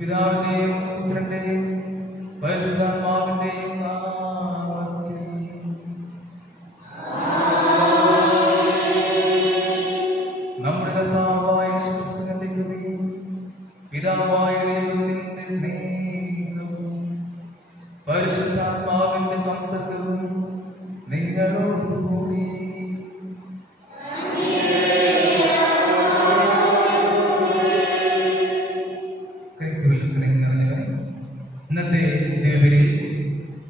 പിതാവിന്റെയും പുത്രന്റെയും പരിശുദ്ധാത്മാവിന്റെയും നാമത്തിൽ നമ്മുടെ കർത്താവായ യേശുക്രിസ്തുവിന്റെ കൃപയും പിതാവായ ദൈവത്തിന്റെ സ്നേഹവും പരിശുദ്ധാത്മാവിന്റെ സംസർഗവും നിങ്ങളോടുകൂടി. ക്രിസ്തുവിൽ സ്നേഹം നിറഞ്ഞവരെ, ഇന്നത്തെ ദേവബലി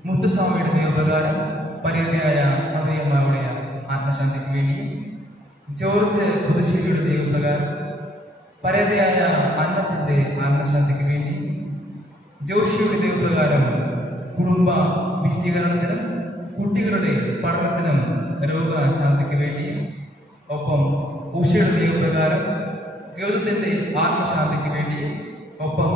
മുത്തുസ്വാമിയുടെ നിയമപ്രകാരം പരിധിയായ സമയമാവുடைய ആത്മശാന്തിക്ക് വേണ്ടി, ജോർജ് പുതുശ്ശേരിയുടെ നിയമപ്രകാരം പരതയായ അന്നത്തിന്റെ ആത്മശാന്തിക്ക് വേണ്ടി, ജോഷിയുടെ നിയമപ്രകാരം കുടുംബ വിശദീകരണത്തിനും കുട്ടികളുടെ പഠനത്തിനും രോഗശാന്തിക്ക് വേണ്ടി, ഒപ്പം ഉഷയുടെ നിയമപ്രകാരം ഗൗതത്തിന്റെ ആത്മശാന്തിക്ക് വേണ്ടി, ഒപ്പം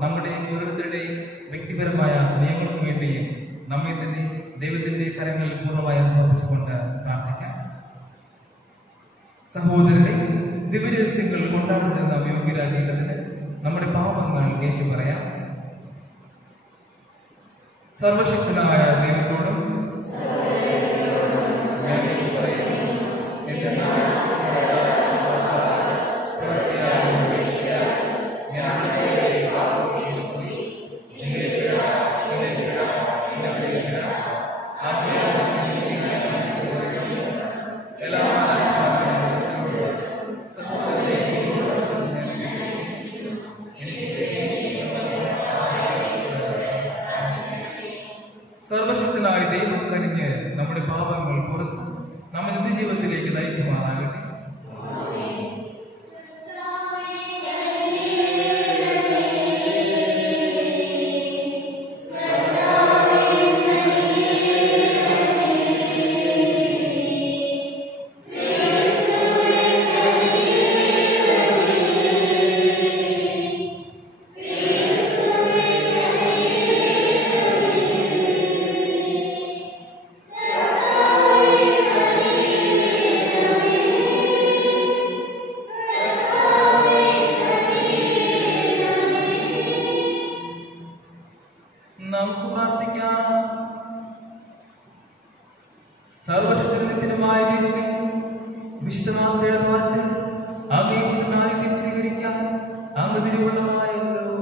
നമ്മുടെ ഓരോരുത്തരുടെയും വ്യക്തിപരമായ നിയമങ്ങൾക്ക് വേണ്ടിയും നമ്മെ തന്നെ ദൈവത്തിന്റെ കരങ്ങളിൽ പൂർണ്ണമായി സമർപ്പിച്ചുകൊണ്ട് പ്രാർത്ഥിക്കാം. സഹോദരരെ, ദിവ്യരഹസ്യങ്ങൾ കൊണ്ടാടുന്ന യോഗ്യരാകേണ്ടതിന് നമ്മുടെ പാപങ്ങൾ ഏറ്റുപറയാം. സർവശക്തനായ ദൈവത്തോടും സർവശക്തനായ ദൈവം കനിഞ്ഞ് നമ്മുടെ പാപങ്ങൾ പുറത്ത് നമ്മുടെ നിത്യജീവിതത്തിലേക്ക് നയിക്കുമാറാകട്ടെ. നമുക്ക് പ്രാർത്ഥിക്കാം. സർവശക്തനുമായ ദൈവമേ, വിശുദ്ധമാതയുടെ ഭാഗത്തിൽ അങ്ങേ പുത്രനാദിത്യം സ്വീകരിക്കാൻ അങ്ങ് തിരുവുള്ളമായല്ലോ.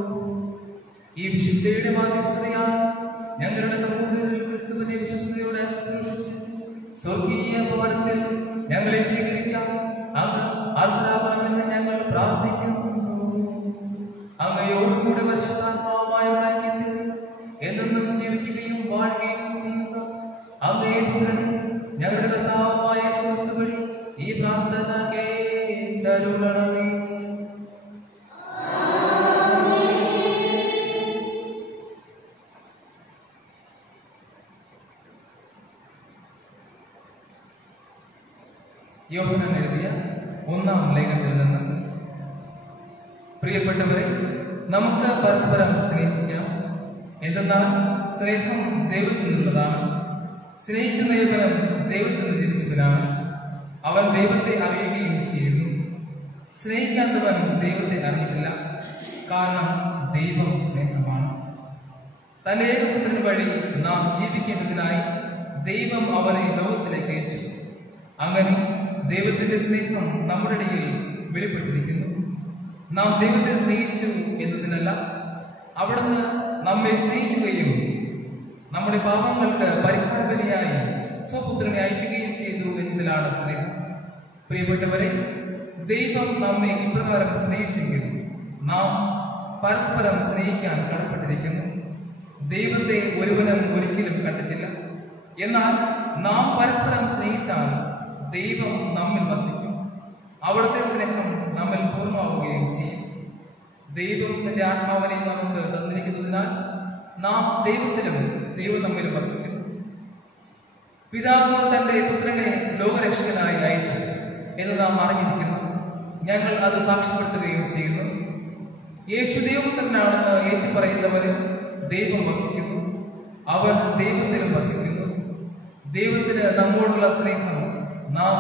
ഈ വിശുദ്ധയുടെ മാധ്യസ്ഥതയാൽ ഞങ്ങളുടെ സമൂഹത്തിൽ ക്രിസ്തുവിനെ വിശ്വസ്തയോടെ ശുശ്രൂഷിച്ച് സ്വർഗീയ ഭവനത്തിൽ ഞങ്ങളെ സ്വീകരിക്കാൻ അങ്ങ് അർഹരാകണമെന്ന് ഞങ്ങൾ പ്രാർത്ഥിക്കുന്നു. അങ്ങയോടുകൂടെ പരിശുദ്ധാത്മാവുമായ ഐക്യത്തിൽ എന്നും ജീവിക്കുകയും വാഴുകയും ചെയ്യുന്നു അങ്ങേ പുത്രൻ ഞങ്ങളുടെ കർത്താവായ യേശുക്രിസ്തു വഴി ഈ പ്രാർത്ഥന കേട്ടരുളണമേ. യോഹന്നാൻ എഴുതിയ 1-ാം ലേഖനത്തിൽ നിന്ന്, പ്രിയപ്പെട്ടവരെ, നമുക്ക് പരസ്പരം സ്നേഹിക്കാം. എന്തെന്നാൽ സ്നേഹം ദൈവത്തിൽ നിന്നുള്ളതാണ്. സ്നേഹിക്കുന്ന ഏവനും ദൈവത്തിൽ നിന്ന് ജനിച്ചവനാണ്. അവൻ ദൈവത്തെ അറിയുകയും ചെയ്യുന്നു. സ്നേഹിക്കാത്തവൻ ദൈവത്തെ അറിയില്ല, കാരണം ദൈവം സ്നേഹമാണ്. തന്റെ ഏകപുത്രൻ വഴി നാം ജീവിക്കേണ്ടതിനായി ദൈവം അവനെ ലോകത്തിലേക്ക് അയച്ചു. അങ്ങനെ ദൈവത്തിന്റെ സ്നേഹം നമ്മുടെ ഇടയിൽ വെളിപ്പെട്ടിരിക്കുന്നു. നാം ദൈവത്തെ സ്നേഹിച്ചു എന്നതിനല്ല, അവിടുന്ന് നമ്മെ സ്നേഹിക്കുകയും നമ്മുടെ പാപങ്ങൾക്ക് പരിഹാര ബലിയായി സ്വപുത്രനെ അയക്കുകയും ചെയ്തു എന്നതിലാണ് സ്നേഹം. പ്രിയപ്പെട്ടവരെ, ദൈവം നമ്മെ ഇപ്രകാരം സ്നേഹിച്ചെങ്കിൽ നാം പരസ്പരം സ്നേഹിക്കാൻ കടപ്പെട്ടിരിക്കുന്നു. ദൈവത്തെ ഒരുവനും ഒരിക്കലും കണ്ടിട്ടില്ല. എന്നാൽ നാം പരസ്പരം സ്നേഹിച്ചാൽ ദൈവം നമ്മിൽ വസിക്കും. അവിടുത്തെ സ്നേഹം നമ്മിൽ പൂർണ്ണമാവുകയും ചെയ്യും. ദൈവം തന്റെ ആത്മാവിനെ നമുക്ക് തന്നിരിക്കുന്നതിനാൽ നാം ദൈവത്തിലും ദൈവം നമ്മിൽ വസിക്കുന്നു. പിതാവ് തന്റെ പുത്രനെ ലോകരക്ഷകനായി അയച്ചു എന്ന് നാം അറിഞ്ഞിരിക്കുന്നു. ഞങ്ങൾ അത് സാക്ഷ്യപ്പെടുത്തുകയും ചെയ്യുന്നു. യേശു ദൈവപുത്രനാണെന്ന് ഏറ്റുപറയുന്നവന് ദൈവം വസിക്കുന്നു. അവൻ ദൈവത്തിലും വസിക്കുന്നു. ദൈവത്തിന് നമ്മോടുള്ള സ്നേഹം നാം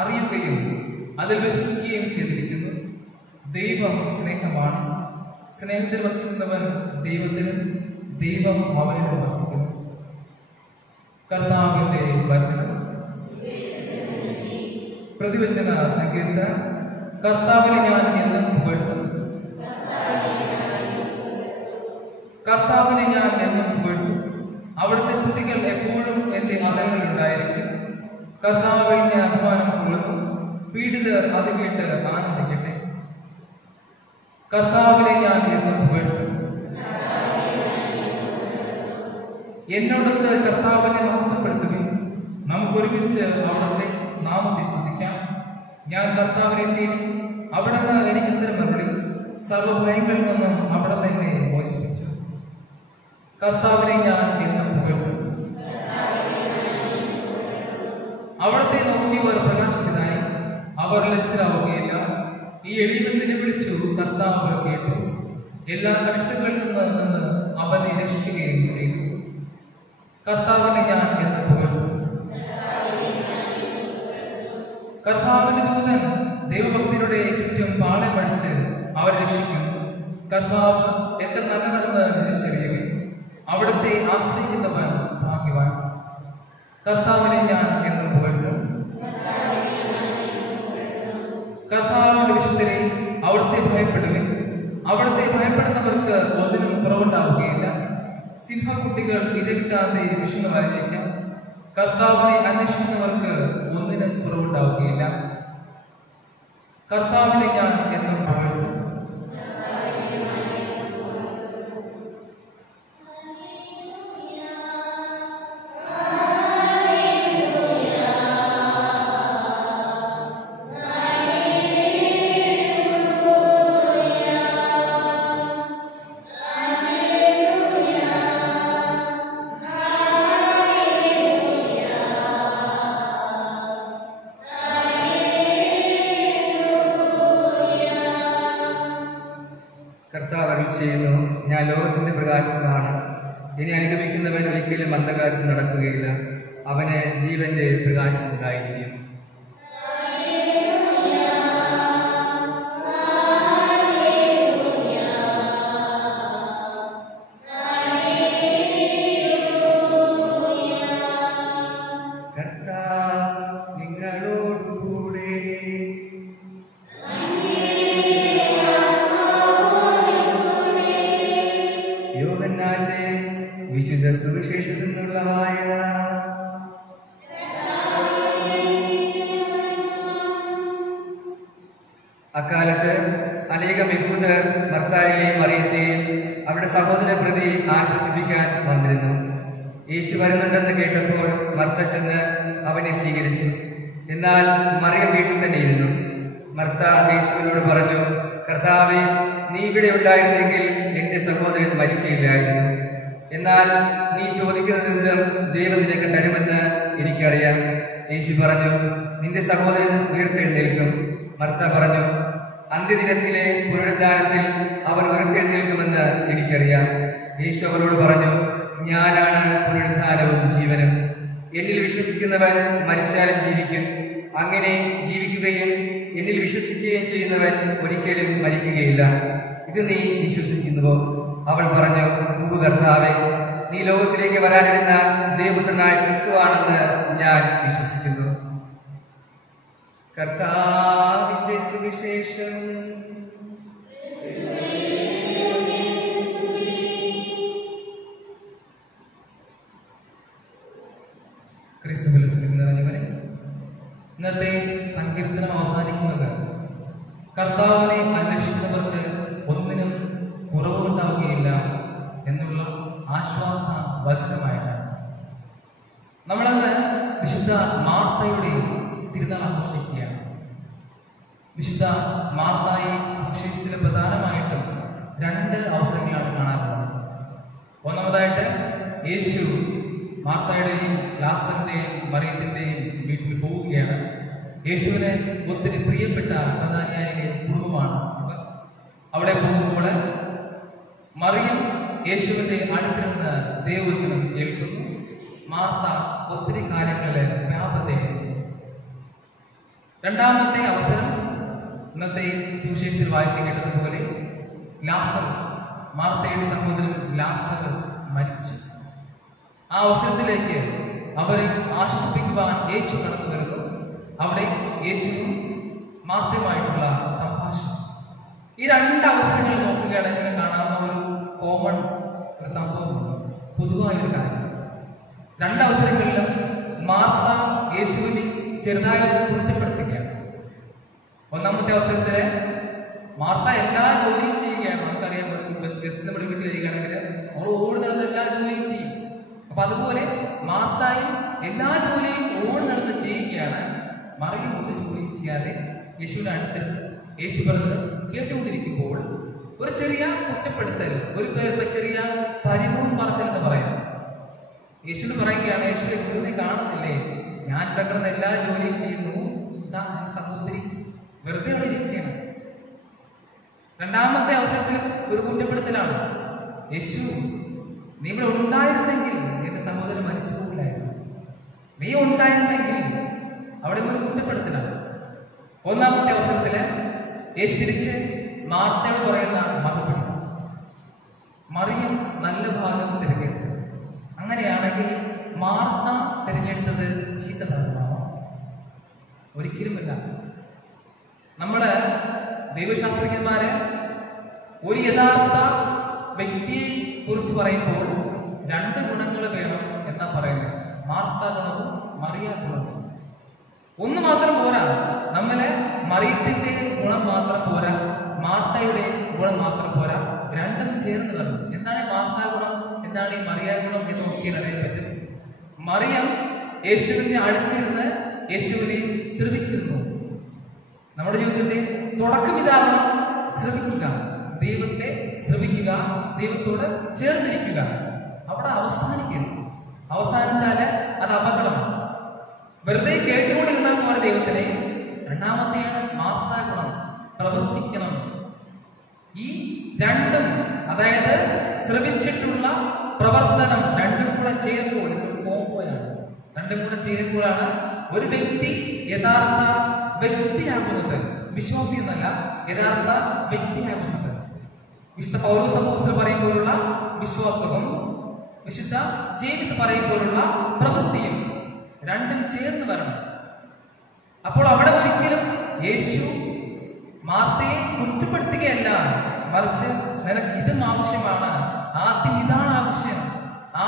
അറിയുകയും അതിൽ വിശ്വസിക്കുകയും ചെയ്തിരിക്കുന്നു. ദൈവം സ്നേഹമാണ്. സ്നേഹത്തിൽ വസിക്കുന്നവൻ ദൈവത്തിലും ദൈവം അവനിലും വസിക്കുന്നു. കർത്താവിന്റെ വചനം. പ്രതിവചന സങ്കീർത്തനം. കർത്താവിനെ ഞാൻ എന്നും പുകഴ്ത്തും. കർത്താവിനെ ഞാൻ എന്നും പുകഴ്ത്തും. അവിടുത്തെ സ്തുതികൾ എപ്പോഴും എന്റെ അധരങ്ങളിൽ ഉണ്ടായിരിക്കും. കർത്താവിൽ ഞാൻ അഭിമാനം കൊള്ളുന്നു. പീഡിതർ അത് കേട്ട് ആനന്ദിക്കട്ടെ. കർത്താവിനെ ഞാൻ എന്നും പുകഴ്ത്തും. എന്നോടൊത്ത് കർത്താവിനെ മഹത്വപ്പെടുത്തുകയും നമുക്കൊരുമിച്ച് അവിടുത്തെ നാമത്തെ സ്തുതിക്കാം. ഞാൻ കർത്താവിനെ തേടി, അവിടുന്ന് എനിക്ക് ഉത്തരമരുളി. സർവഭയങ്ങളിൽ നിന്നും അവിടുന്ന് എന്നെ മോചിപ്പിച്ചു. കർത്താവിനെ ഞാൻ എന്നും പുകഴ്ത്തും. അവിടുത്തെ നോക്കിയവർ പ്രകാശത്തിനായി, അവർ ലജ്ജിതരാവുകയില്ല. ഈ എളിയവനെ വിളിച്ചു, കർത്താവ് കേട്ടു. എല്ലാ കഷ്ടതകളിൽ നിന്ന് അവനെ രക്ഷിക്കുകയും ചെയ്തു. കർത്താവിനെ ഞാൻ എന്നും പുകഴ്ത്തും. കർത്താവിന്റെ ദൂതൻ ദൈവഭക്തിയുടെ ചുറ്റും പാളെ പഠിച്ച് അവരെ രക്ഷിക്കുന്നു. കർത്താവ് എത്ര നല്ലതെന്ന് തിരിച്ചറിയുകയും അവിടുത്തെ ആശ്രയിക്കുന്നവൻ ഭാഗ്യവാൻ. കർത്താവിനെ ഞാൻ എന്നും പുകഴ്ത്തും. കർത്താവിന്റെ വിശുദ്ധരെ അവിടുത്തെ ഭയപ്പെടുകയും അവിടുത്തെ ഭയപ്പെടുന്നവർക്ക് ഒന്നിനും കുറവുണ്ടാവുകയില്ല. സിംഹക്കുട്ടികൾ ഇരകിട്ടാതെ വിഷമമായിരിക്കാം. കർത്താവിനെ അന്വേഷിക്കുന്നവർക്ക് ഒന്നിനും കുറവുണ്ടാവുകയില്ല. കർത്താവിനെ ഞാൻ എന്നും പുകഴ്ത്തും. ചെയ്യുന്നു, ഞാൻ ലോകത്തിന്റെ പ്രകാശമാണ്. ഇനി അനുഗമിക്കുന്നവൻ ഒരിക്കലും അന്ധകാരത്തിൽ നടക്കുകയില്ല. അവന് ജീവന്റെ പ്രകാശം ഉണ്ടായിരിക്കും. വിശുദ്ധ സുവിശേഷത്തിൽ നിന്നുള്ള വായന. അക്കാലത്ത് അനേകം യഹൂദർ മർത്തായെയും മറിയത്തെയും അവരുടെ സഹോദരനെ പ്രതി ആശ്വസിപ്പിക്കാൻ വന്നിരുന്നു. യേശു വരുന്നുണ്ടെന്ന് കേട്ടപ്പോൾ മർത്ത ചെന്ന് അവനെ സ്വീകരിച്ചു. എന്നാൽ മറിയം വീട്ടിൽ തന്നെ ഇരുന്നു. മർത്ത യേശുവിനോട് പറഞ്ഞു, കർത്താവേ, നീ ഇവിടെ ഉണ്ടായിരുന്നെങ്കിൽ എന്റെ സഹോദരൻ മരിക്കുകയില്ലായിരുന്നു. എന്നാൽ നീ ചോദിക്കുന്നതെന്തും ദൈവം നിനക്ക് തരുമെന്ന് എനിക്കറിയാം. യേശു പറഞ്ഞു, നിന്റെ സഹോദരൻ ഉയർത്തെഴുന്നേൽക്കും. മർത്ത പറഞ്ഞു, അന്ത്യദിനത്തിലെ പുനരുദ്ധാനത്തിൽ അവൻ ഉയർത്തെഴുന്നേൽക്കുമെന്ന് എനിക്കറിയാം. യേശു അവരോട് പറഞ്ഞു, ഞാനാണ് പുനരുദ്ധാനവും ജീവനും. എന്നിൽ വിശ്വസിക്കുന്നവൻ മരിച്ചാലും ജീവിക്കും. അങ്ങനെ ജീവിക്കുകയും എന്നിൽ വിശ്വസിക്കുകയും ചെയ്യുന്നവൻ ഒരിക്കലും മരിക്കുകയില്ല. ഇത് നീ വിശ്വസിക്കുന്നുവോ? അവൾ പറഞ്ഞു, കർത്താവേ, നീ ലോകത്തിലേക്ക് വരാനിരുന്ന ദൈവപുത്രനായ ക്രിസ്തുവാണെന്ന് ഞാൻ വിശ്വസിക്കുന്നു. കർത്താവിന്റെ സുവിശേഷം. ക്രിസ്തുവിൽ നിറഞ്ഞവരെ, ഇന്നത്തെ സങ്കീർത്തനം അവസാനിക്കുന്നത് കർത്താവിനെ അന്വേഷിക്കുന്നവർക്ക് ഒന്നിനും കുറവുണ്ടാവുകയില്ല എന്നുള്ള ആശ്വാസ വചനമായിട്ടാണ്. നമ്മളന്ന് വിശുദ്ധ മാർത്തയുടെ തിരുനാൾ ആഘോഷിക്കുകയാണ്. വിശുദ്ധ മാർത്തായെ സുവിശേഷത്തിൽ പ്രധാനമായിട്ടും രണ്ട് അവസരങ്ങളാണ് കാണാറുള്ളത്. ഒന്നാമതായിട്ട് യേശു മാർത്തായുടെയും ലാസറിന്റെയും മറിയത്തിന്റെയും വീട്ടിൽ പോവുകയാണ്. യേശുവിന് ഒത്തിരി പ്രിയപ്പെട്ട പ്രധാനിയായ കുടുംബമാണ് അവർ. അവിടെ പോകുമ്പോൾ മറിയം യേശുവിന്റെ അടുത്തിരുന്ന് ദൈവവചനം കേൾക്കുന്നു. മാർത്ത ഒത്തിരി കാര്യങ്ങളിൽ വ്യാപൃതയായിരുന്നു. രണ്ടാമത്തെ അവസരം ഇന്നത്തെ സുവിശേഷത്തിൽ വായിച്ചു കേട്ടതുപോലെ ലാസർ, മാർത്തയുടെ സഹോദരൻ ലാസർ മരിച്ചു. ആ അവസരത്തിലേക്ക് അവരെ ആശ്വസിപ്പിക്കുവാൻ യേശു കടന്നു വരുന്നു. അവിടെ യേശുവും മാർത്തയുമായിട്ടുള്ള സംഭാഷണം. ഈ രണ്ട് അവസരങ്ങൾ നോക്കുകയാണെങ്കിൽ കാണാവുന്ന ഒരു കോമൺ ഒരു സംഭവമുണ്ട്, പൊതുവായൊരു കാര്യം. രണ്ടവസരങ്ങളിലും മാർത്ത യേശുവിനെ ചെറുതായൊന്ന് കുറ്റപ്പെടുത്തുകയാണ്. ഒന്നാമത്തെ അവസരത്തില് മാർത്ത എല്ലാ ജോലിയും ചെയ്യുകയാണ്. നമുക്കറിയാം, ഗസ്റ്റ് നമ്മുടെ വീട്ടിൽ വരികയാണെങ്കിൽ അവർ ഓടി നടന്ന് എല്ലാ ജോലിയും ചെയ്യും. അപ്പൊ അതുപോലെ മാർത്തായും എല്ലാ ജോലിയും ഓടി നടന്ന് ചെയ്യുകയാണ്. മറിയം ഒരു ജോലിയും ചെയ്യാതെ യേശുവിനെ അടുത്തിരുന്ന് യേശു പറഞ്ഞത് കേട്ടുകൊണ്ടിരിക്കുമ്പോൾ ഒരു ചെറിയ കുറ്റപ്പെടുത്തൽ, ഒരു ചെറിയ പരിഭവം പറച്ചിലെന്ന് പറയാം. യേശുവിന് പറയുകയാണ്, യേശുവിനെ കൂടുതൽ കാണുന്നില്ലേ, ഞാൻ ഇവിടെ കിടന്ന് എല്ലാ ജോലിയും ചെയ്യുന്നു, എന്താ സഹോദരി വെറുതെ അവിടെ ഇരിക്കുകയാണ്. രണ്ടാമത്തെ അവസരത്തിൽ ഒരു കുറ്റപ്പെടുത്തലാണ്, യേശു നീ ഇവിടെ ഉണ്ടായിരുന്നെങ്കിൽ എന്റെ സഹോദരൻ മരിച്ചു പോകില്ലായിരുന്നു, നീ ഉണ്ടായിരുന്നെങ്കിൽ. അവിടെ ഒരു കുറ്റപ്പെടുത്തലാണ്. ഒന്നാമത്തെ അവസരത്തില് യേശു തിരിച്ച് മാർത്തയോട് പറയുന്ന മറുപടി, മറിയം നല്ല ഭാഗം തിരഞ്ഞെടുത്തു. അങ്ങനെയാണെങ്കിൽ മാർത്ത തിരഞ്ഞെടുത്തത് ചീത്ത ഭാഗമാണോ? ഒരിക്കലുമല്ല. നമ്മള് ദൈവശാസ്ത്രജ്ഞന്മാര് ഒരു യഥാർത്ഥ വ്യക്തിയെ കുറിച്ച് പറയുമ്പോൾ രണ്ട് ഗുണങ്ങൾ വേണം എന്നാ പറയുന്നത്. മാർത്ത ഗുണവും മറിയ ഗുണവും. ഒന്ന് മാത്രം പോരാ, നമ്മള് മറിയത്തിന്റെ ഗുണം മാത്രം പോരാ, മാർത്തയുടെ ഗുണം മാത്രം പോരാ, രണ്ടും ചേർന്ന് വരണം. എന്താണ് മാർത്ത ഗുണം, എന്താണ് ഈ മറിയ ഗുണം എന്ന് നോക്കിയാൽ അറിയാൻ പറ്റും. മറിയം യേശുവിന്റെ അടുത്തിരുന്ന് യേശുവിനെ ശ്രവിക്കുന്നു. നമ്മുടെ ജീവിതത്തിന്റെ തുടക്കം ഇതാണ്, ശ്രവിക്കുക, ദൈവത്തെ ശ്രവിക്കുക, ദൈവത്തോട് ചേർന്നിരിക്കുക. അവിടെ അവസാനിക്കണം. അവസാനിച്ചാല് അത് അപകടമാണ്. വെറുതെ കേട്ടുകൊണ്ടിരുന്നാൽ പോലെ ദൈവത്തിനെ. രണ്ടാമത്തെയാണ് മാർത്ത ഗുണം, പ്രവർത്തിക്കണം. ഈ രണ്ടും, അതായത് ശ്രവിച്ചിട്ടുള്ള പ്രവർത്തനം, രണ്ടും കൂടെ ചേരുമ്പോൾ ഇതൊരു കോമ്പോയാണ്. രണ്ടും കൂടെ ചേരുമ്പോഴാണ് ഒരു വ്യക്തി യഥാർത്ഥ വ്യക്തിയാകുന്നത്. വിശ്വാസി എന്നല്ല, യഥാർത്ഥ വ്യക്തിയാകുന്നത്. വിശുദ്ധ പൗലോസ് അപ്പോസ്തലൻ പറയുമ്പോഴുള്ള വിശ്വാസവും വിശുദ്ധ ജെയിംസ് പറയുമ്പോഴുള്ള പ്രവൃത്തിയും രണ്ടും ചേർന്ന് വരണം. അപ്പോൾ അവിടെ ഒരിക്കലും യേശു മാർത്തയെ കുറ്റപ്പെടുത്തുകയല്ല, മറിച്ച് നിനക്ക് ഇതും ആവശ്യമാണ്, ആദ്യം ഇതാണ് ആവശ്യം,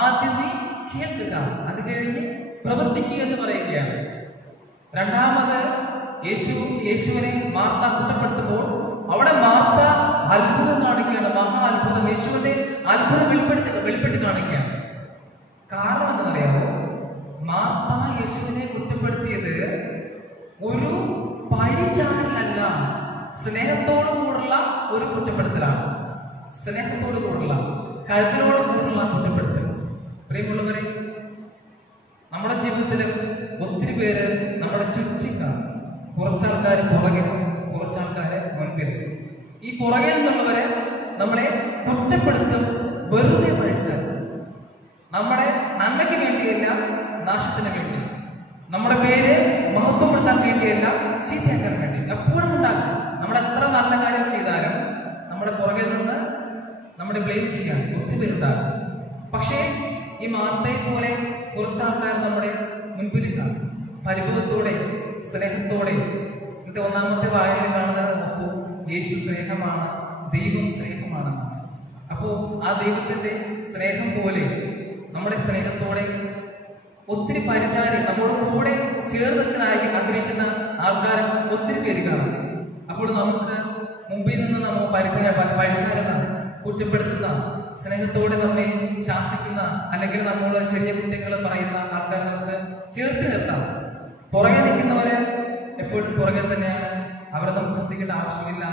ആദ്യം നീ കേൾക്കുക, അത് കഴിഞ്ഞ് പ്രവർത്തിക്കുക എന്ന് പറയുകയാണ്. രണ്ടാമത് യേശുവിനെ മാർത്ത കുറ്റപ്പെടുത്തുമ്പോൾ അവിടെ മാർത്ത അത്ഭുതം കാണുകയാണ്, മഹാ അത്ഭുതം. യേശുവിന്റെ അത്ഭുതം വെളിപ്പെട്ട് കാണുകയാണ്. കാരണം എന്താണെന്നറിയാമോ? മാർത്ത യേശുവിനെ കുറ്റപ്പെടുത്തിയത് ഒരു പഴിചാരലല്ല, സ്നേഹത്തോടു കൂടുള്ള ഒരു കുറ്റപ്പെടുത്തലാണ്. സ്നേഹത്തോടു കൂടുള്ള, കരുതലോട് കൂടുള്ള കുറ്റപ്പെടുത്തൽ. പ്രിയമുള്ളവരെ, നമ്മുടെ ജീവിതത്തിലും ഒത്തിരി പേര് നമ്മുടെ ചുറ്റും കാണും. കുറച്ചാൾക്കാർ പുറകിലും കുറച്ചാൾക്കാര് മുൻപിലും. ഈ പുറകിൽ നിന്നുള്ളവരെ നമ്മളെ കുറ്റപ്പെടുത്തും, വെറുതെ പഴിച്ചാൽ. നമ്മുടെ നന്മയ്ക്ക് വേണ്ടിയല്ല, നാശത്തിന് വേണ്ടി. നമ്മുടെ പേര് മഹത്വപ്പെടുത്താൻ വേണ്ടിയല്ല, ചീത്തയാക്കാൻ വേണ്ടി. എപ്പോഴും ഉണ്ടാകും. നമ്മൾ എത്ര നല്ല കാര്യം ചെയ്താലും നമ്മുടെ പുറകിൽ നിന്ന് നമ്മുടെ ബ്ലെയിം ചെയ്യാൻ ഒത്തിരി പേരുണ്ടാകും. പക്ഷേ ഈ മാർത്തയെ പോലെ കുറച്ചാൾക്കാർ നമ്മുടെ മുൻപിലില്ല. പരിഭവത്തോടെ, സ്നേഹത്തോടെ. ഇന്നത്തെ ഒന്നാമത്തെ വായനയിൽ കാണുന്നത് നോക്കൂ, യേശു സ്നേഹമാണ്, ദൈവം സ്നേഹമാണ്. അപ്പോ ആ ദൈവത്തിന്റെ സ്നേഹം പോലെ നമ്മുടെ സ്നേഹത്തോടെ ഒത്തിരി പരിചാരി, നമ്മുടെ കൂടെ ചേർന്ന് നിൽക്കാൻ ആഗ്രഹിക്കുന്ന ആൾക്കാർ ഒത്തിരി പേര് കാണും. അപ്പോൾ നമുക്ക് മുമ്പിൽ നിന്ന് നമ്മൾ പരിചാരുന്ന, കുറ്റപ്പെടുത്തുന്ന, സ്നേഹത്തോടെ നമ്മെ ശാസിക്കുന്ന, അല്ലെങ്കിൽ നമ്മൾ ചെറിയ കുറ്റങ്ങൾ പറയുന്ന ആൾക്കാരെ നമുക്ക് ചേർത്ത് നിർത്താം. പുറകെ നിൽക്കുന്നവരെ എപ്പോഴും പുറകെ തന്നെയാണ്. അവരെ നമുക്ക് ശ്രദ്ധിക്കേണ്ട ആവശ്യമില്ല.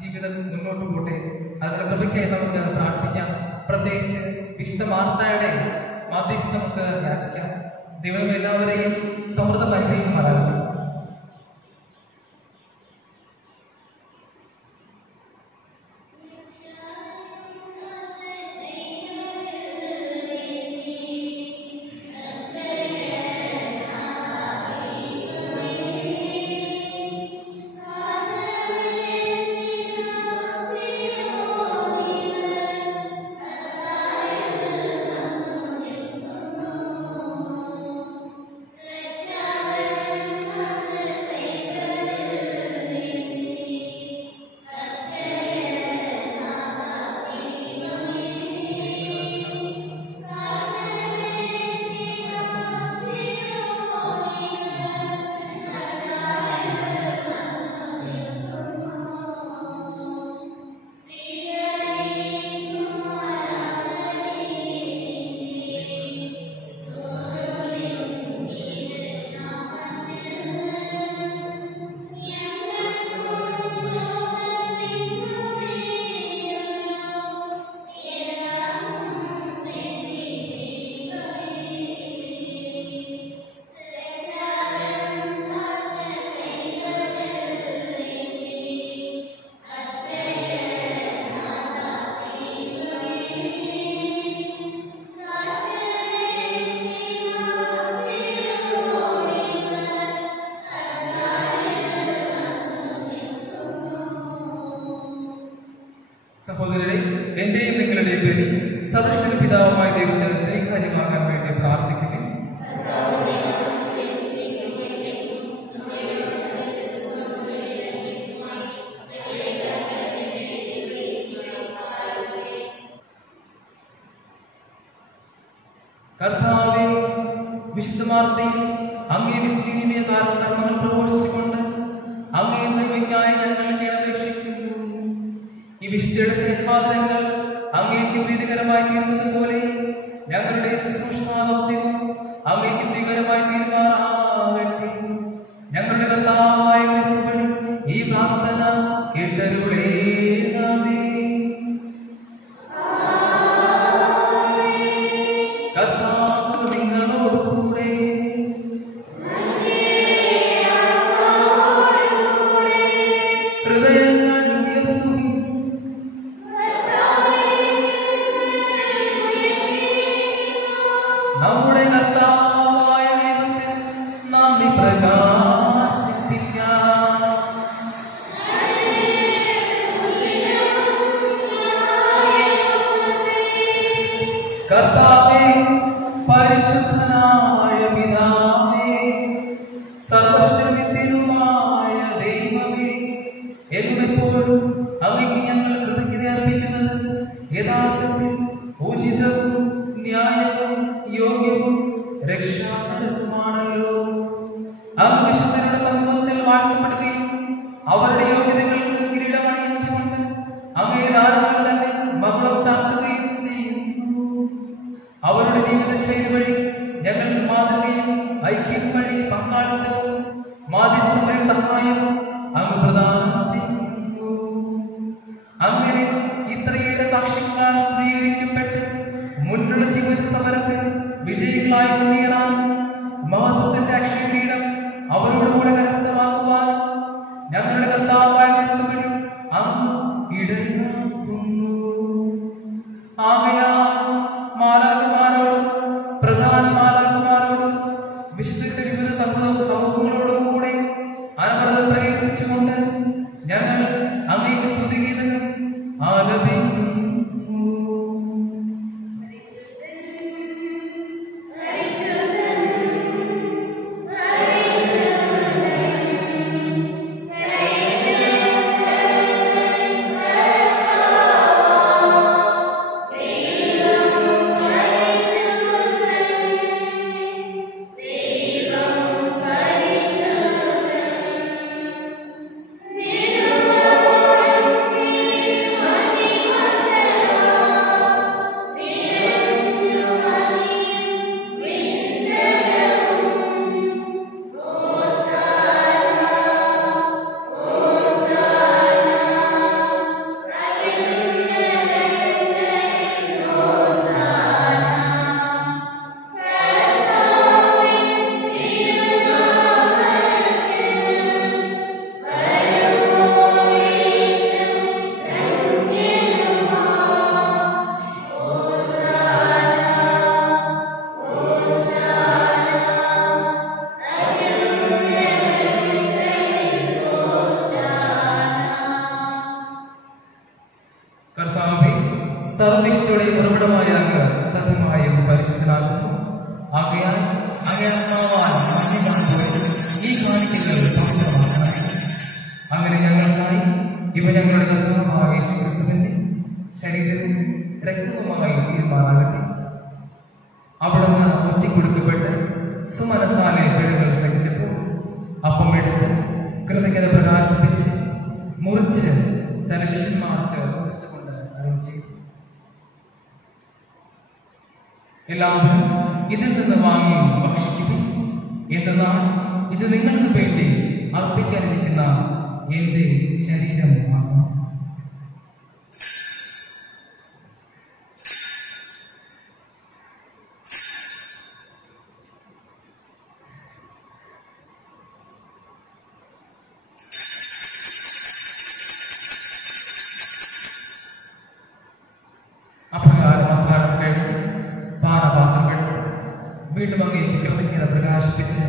ജീവിതം മുന്നോട്ട് പോട്ടെ. അതിനുള്ള കൃപയ്ക്കായി നമുക്ക് പ്രാർത്ഥിക്കാം. പ്രത്യേകിച്ച് വിശുദ്ധ മാർത്തയുടെ മാധ്യസ്ഥം നമുക്ക് യാചിക്കാം. ദൈവം എല്ലാവരെയും സമൃദ്ധമായി അനുഗ്രഹിക്കുമാറാകട്ടെ. Oh സഹോദരരെ, എന്റെയും നിങ്ങളുടെയും പേരിൽ സർവ്വശക്തനും പിതാവുമായ ദൈവത്തിന് സ്വീകാര്യമാകാൻ വേണ്ടി പ്രാർത്ഥിക്കുകയും കർത്താവേ, വിശുദ്ധ മാർത്തയിൽ അങ്ങേ വിസ്മീനിമയ കർമ്മങ്ങൾ പ്രഘോഷിച്ചുകൊണ്ട് അങ്ങേ മഹിമയ്ക്കായി ഞങ്ങൾ അപേക്ഷിക്കുന്നു. ഈ വിശുദ്ധയുടെ സ്നേഹാദരങ്ങൾ അങ്ങേക്ക് പ്രീതികരമായി തീരുന്നത് പോലെ ഞങ്ങളുടെ ശുശ്രൂഷാദൗത്യവും അങ്ങേക്ക് സ്വീകാര്യമായി തീരുമാറാകട്ടെ. ഞങ്ങളുടെ കർത്താവായ ക്രിസ്തുവിൽ ഈ പ്രാർത്ഥന കേട്ടരുളേണമേ. കർത്താവ് നിങ്ങളോടുകൂടെ. ഹൃദയങ്ങൾ ഉയർത്തുവിൻ. നമ്മുടെ കർത്താവായ ദൈവത്തെ നാം പ്രകാശിപ്പിക്കാം. കർത്താവേ, പരിശുദ്ധനായ പിതാവേ, സർവ്വശക്തനുമായ ദൈവമേ, എന്നെപ്പോഴും അങ്ങേക്ക് ഞങ്ങൾ കൃതജ്ഞത അർപ്പിക്കുന്നത് യഥാർത്ഥത്തിൽ ഉചിതവും ന്യായവും യോഗ്യവും രക്ഷാകരവുമാണല്ലോ. അങ്ങ് വിശുദ്ധരുടെ സമൂഹത്തിൽ വാഴ്ത്തപ്പെടുകയും അവരുടെ യോഗ്യതകൾക്ക് കിരീടമണിയിച്ചുകൊണ്ട് അങ്ങേ ദാനങ്ങൾ തന്നെ മകുളം ചാർത്തുകയും ചെയ്യുന്നു. അവരുടെ ജീവിതശൈലി വഴി ഞങ്ങൾക്ക് മാതൃകയും ഐക്യം വഴി പങ്കാളിത്തവും മാധ്യസ്ഥം വഴി സഹായവും അങ്ങ് പ്രദാനം ചെയ്യുന്നു. അങ്ങനെ ഇത്രയേറെ സാക്ഷ്യങ്ങളാൽ സ്ഥിരീകരിക്കപ്പെട്ട് മുന്നുള്ള ജീവിത സമരത്തിൽ വിജയികളായി മുന്നേറാൻ മഹത്വത്തിന്റെ അക്ഷയകിരീടം അവരോടുകൂടെ കരസ്ഥമാക്കുവാൻ ഞങ്ങളുടെ കർത്താവായ ക്രിസ്തുവിൽ അങ്ങ് ഇടയാക്കുന്നു. ആകയാൽ മാലാഖമാരോടും പ്രധാന മാലാഖമാരോടും വിശുദ്ധരുടെ വിവിധ സമൂഹങ്ങളോടും കൂടെ അനവരതം പ്രകീർത്തിച്ചുകൊണ്ട് ഞങ്ങൾ അങ്ങേക്ക് സ്തുതിഗീതങ്ങൾ ആലപിക്കുന്നു. സർവ്വനിഷ്ഠയുടെ ഉറവിടമായ സത്യമായും പരിശുദ്ധനാകുന്നു. ആകയാൽ ഈ കാണിക്കൽ അങ്ങനെ ഞങ്ങൾക്കായി ഇവ ഞങ്ങളുടെ കർത്താവായ യേശുക്രിസ്തുവിന്റെ ശരീരവും രക്തവുമായി തീരുമാനാകട്ടെ. അവിടുന്ന് ഒറ്റിക്കൊടുക്കപ്പെട്ട് സുമനസാലെ പിഴകൾ സഹിച്ചപ്പോൾ അപ്പം എടുത്ത് കൃതജ്ഞത പ്രകാശിപ്പിച്ച് മുറിച്ച് തന്റെ ശിഷ്യന്മാർക്ക് കൊടുത്തുകൊണ്ട് അരുളി ചെയ്തു, എല്ലാവരും ഇതിൽ നിന്ന് വാങ്ങി ഭക്ഷിക്കുകയും, എന്തെന്നാൽ ഇത് നിങ്ങൾക്ക് വേണ്ടി അർപ്പിക്കാനിരിക്കുന്ന എന്റെ ശരീരമാണ്. അപ്രകാരം അത്താഴം കഴിഞ്ഞ് പാനപാത്രം എടുത്ത് വീണ്ടും അങ്ങേക്ക് കൃതജ്ഞത പ്രകാശിപ്പിച്ച്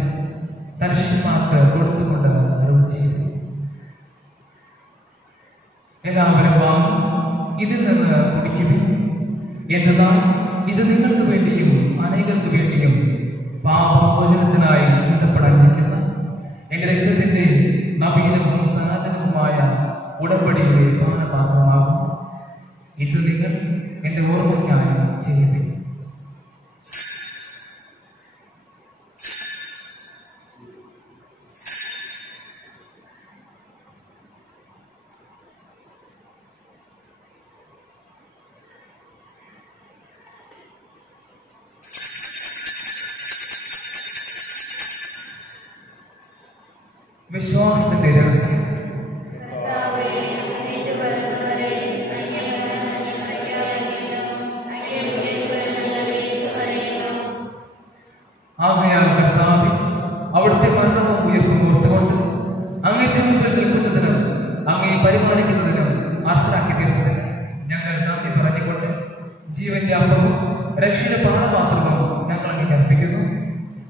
തന്റെ ശിഷ്യന്മാർക്ക് കൊടുത്തുകൊണ്ട് അരുളി ചെയ്തു, എല്ലാവരും വാങ്ങി ഇതിൽ നിന്ന് കുടിക്കുവിൻ. എന്നാൽ ഇത് നിങ്ങൾക്ക് വേണ്ടിയും അനേകർക്ക് വേണ്ടിയും പാപമോചനത്തിനായി സിദ്ധപ്പെടാനിരിക്കുന്ന എന്റെ രക്തത്തിന്റെ നവീനവും സനാതനവുമായ ഉടമ്പടിയുടെ പാനപാത്രമാകും. ഇത് നിങ്ങൾ എന്റെ ഓർമ്മയ്ക്കായി ചെയ്യുവിൻ. വിശ്വാസത്തിന്റെ രഹസ്യം. ആകയാൽ കർത്താവേ, അവിടുത്തെ മരണവും ഉയർപ്പും ഓർത്തുകൊണ്ട് അങ്ങേ തിരുമുമ്പിൽ നിൽക്കുന്നതിനും അങ്ങേ പരിപാലിക്കുന്നതിനും അർഹരാക്കി തീർന്നതിന് ഞങ്ങൾ നന്ദി പറഞ്ഞുകൊണ്ട് ജീവന്റെ അപ്പവും രക്ഷയുടെ പാനപാത്രവും ഞങ്ങൾ അങ്ങേക്ക് അർപ്പിക്കുന്നു.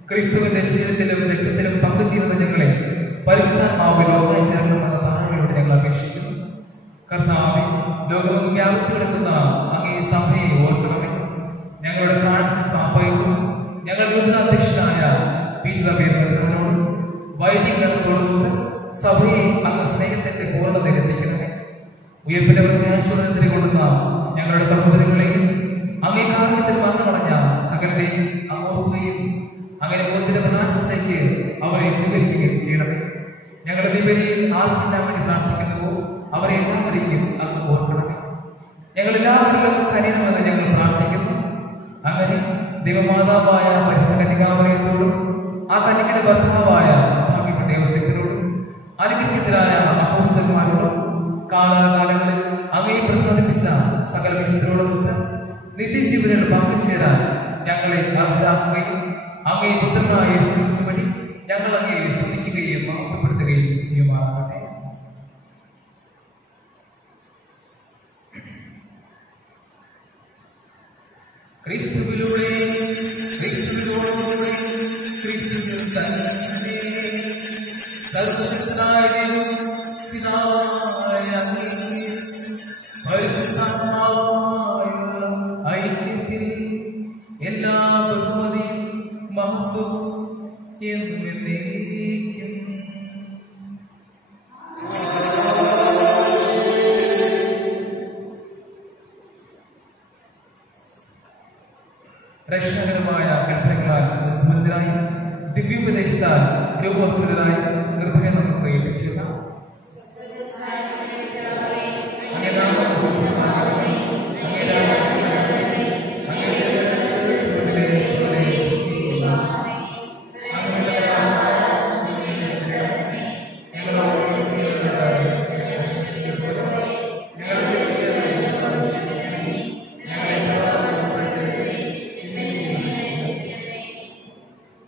ക്രിസ്തുവിന്റെ ശരീരത്തിലും രക്തത്തിലും പങ്കുചേരുന്ന ഞങ്ങളെ പരിശുദ്ധാത്മാവിൽ ഒന്നായി ചേർക്കണമെന്ന താഴ്മയോട് ഞങ്ങൾ അപേക്ഷിക്കുന്നു. കർത്താവേ, ലോകവും വ്യാപിച്ചു കിടക്കുന്ന അങ്ങേ സഭയെ ഓർക്കണമേ. ഞങ്ങളുടെ ഫ്രാൻസിസ് പാപ്പയോടും ഞങ്ങളുടെ അധ്യക്ഷനായ പീറ്റർ അബേർമോടും വൈദികഗണത്തോടും സഭയെ അങ്ങ് സ്നേഹത്തിന്റെ പൂർണ്ണതയിൽ എത്തിക്കണമേ. ഉയർപ്പിന്റെ പ്രത്യാശോധനത്തിന് കൊള്ളുന്ന ഞങ്ങളുടെ സഹോദരങ്ങളെയും അങ്ങേ കാരണത്തിൽ മരണമടഞ്ഞ സകലരെയും അങ്ങ് ഓർക്കുകയും അങ്ങനെ മുഖത്തിന്റെ പ്രകാശത്തിലേക്ക് അവരെ സ്വീകരിക്കുകയും ചെയ്യണമേ. ഞങ്ങളുടെ വിവരെയും ആർക്കെല്ലാം വേണ്ടി പ്രാർത്ഥിക്കുന്നുവോ അവരെ എല്ലാവരെയും അങ്ങ് ഓർക്കണമേ. ഞങ്ങൾ എല്ലാവരിലും കനിയണമെന്ന് ഞങ്ങൾ പ്രാർത്ഥിക്കുന്നു. അങ്ങനെ ദൈവമാതാവായ പരിശുദ്ധ കന്യകാമറിയത്തോടും ആ കന്യകയുടെ ഭർത്താവായ ഭാഗ്യപ്പെട്ട യോസേഫിനോടും അനുഗ്രഹീതരായ അപ്പോസ്തലന്മാരോടും കാലാകാലങ്ങളിൽ അങ്ങയെ പ്രസാദിപ്പിച്ച സകല വിശുദ്ധരോടൊത്ത് നിത്യജീവനിൽ പങ്കുചേരാൻ ഞങ്ങളെ അർഹരാക്കുകയും അങ്ങേ പുത്രനായ യേശു ക്രിസ്തു വഴി ഞങ്ങൾ അങ്ങയെ സ്തുതിക്കുകയും മഹത്വപ്പെടുത്തുകയും ചെയ്യുമാറാകട്ടെ. ക്രിസ്തുവിലൂടെ ക്രിസ്തുവിനോടുകൂടെ ക്രിസ്തുവിൽ തന്നെ സർവശക്തനായ ദൈവം പിതാവായ അങ്ങേ പരിശുദ്ധാത്മാവുമായുള്ള ഐക്യത്തിൽ എല്ലാ ബഹുമതിയും മഹത്വവും എന്നും എന്നേക്കും. രക്ഷകരമായ കൽപ്പനകളാൽ നിർബന്ധരായി ദിവ്യോപദേശത്താൽ രൂപോത്കൃതരായി നിർഭയം നമുക്ക് ഏൽപ്പിച്ചിരുന്ന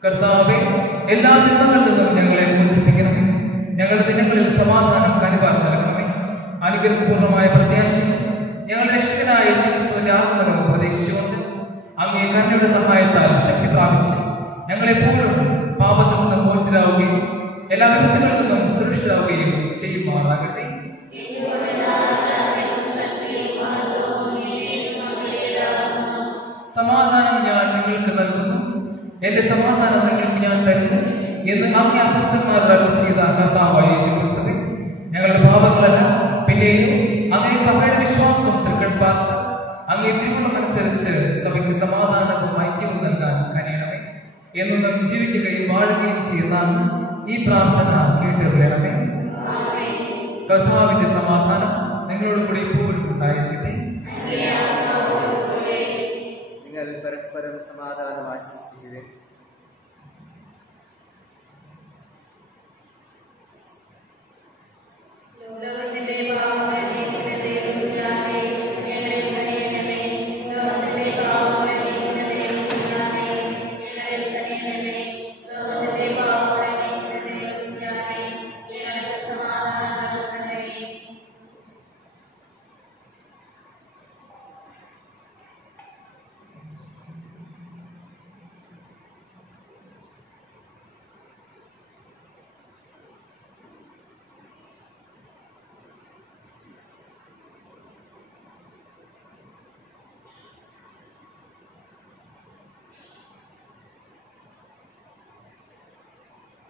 കർത്താവേ, എല്ലാ തിന്മകളിൽ നിന്നും ഞങ്ങളെ മോചിപ്പിക്കണമേ. ഞങ്ങളുടെ ദിനങ്ങളിൽ സമാധാനം കനിവാർ നൽകണമേ. അനുഗ്രഹപൂർണമായ പ്രത്യാശ ഞങ്ങളുടെ രക്ഷകനായ യേശുക്രിസ്തുവിന്റെ ആത്മനവും പ്രതീക്ഷിച്ചുകൊണ്ട് അങ്ങേ കരുണയുടെ സഹായത്താൽ ശക്തി പ്രാപിച്ച് ഞങ്ങളെപ്പോഴും പാപത്തിൽ നിന്നും മോചിതരാവുകയും എല്ലാ വിപത്തുകളിൽ നിന്നും സുരക്ഷിതരാവുകയും ചെയ്യുമാറാകട്ടെ. സമാധാനം ഞാൻ നിങ്ങൾക്ക് നൽകുന്നു, എന്റെ സമാധാനം നിങ്ങൾക്ക് ഞാൻ തരുന്നു എന്ന് അങ്ങേ അപ്പോസ്തലന്മാരോട് അരുളിച്ചെയ്ത കർത്താവായ യേശുക്രിസ്തുവേ, ഞങ്ങളുടെ പാപങ്ങളല്ല പിന്നെയും അങ്ങേ സഭയുടെ വിശ്വാസവും തൃക്കൺപാർത്ത് അങ്ങേ തിരുവുള്ളമനുസരിച്ച് സഭയ്ക്ക് സമാധാനവും ഐക്യവും നൽകാൻ കഴിയണമേ. എന്നും ജീവിക്കുകയും വാഴുകയും ചെയ്യുന്ന ഈ പ്രാർത്ഥന കേട്ടുകൊള്ളണമേ. കർത്താവിന്റെ സമാധാനം നിങ്ങളോട് കൂടി ഇപ്പോഴും ഉണ്ടായിരിക്കട്ടെ. നിങ്ങൾ പരസ്പരം സമാധാനം ആശംസിക്കുകയും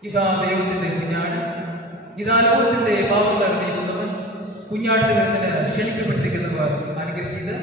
ഇതാ ദൈവത്തിന്റെ കുഞ്ഞാട്, ഇതാ ലോകത്തിന്റെ പാപങ്ങൾ നീക്കുന്നവൻ, കുഞ്ഞാടിന്റെ വിരുന്നിന് ക്ഷണിക്കപ്പെട്ടിരിക്കുന്നവർ അനുഗ്രഹീത്.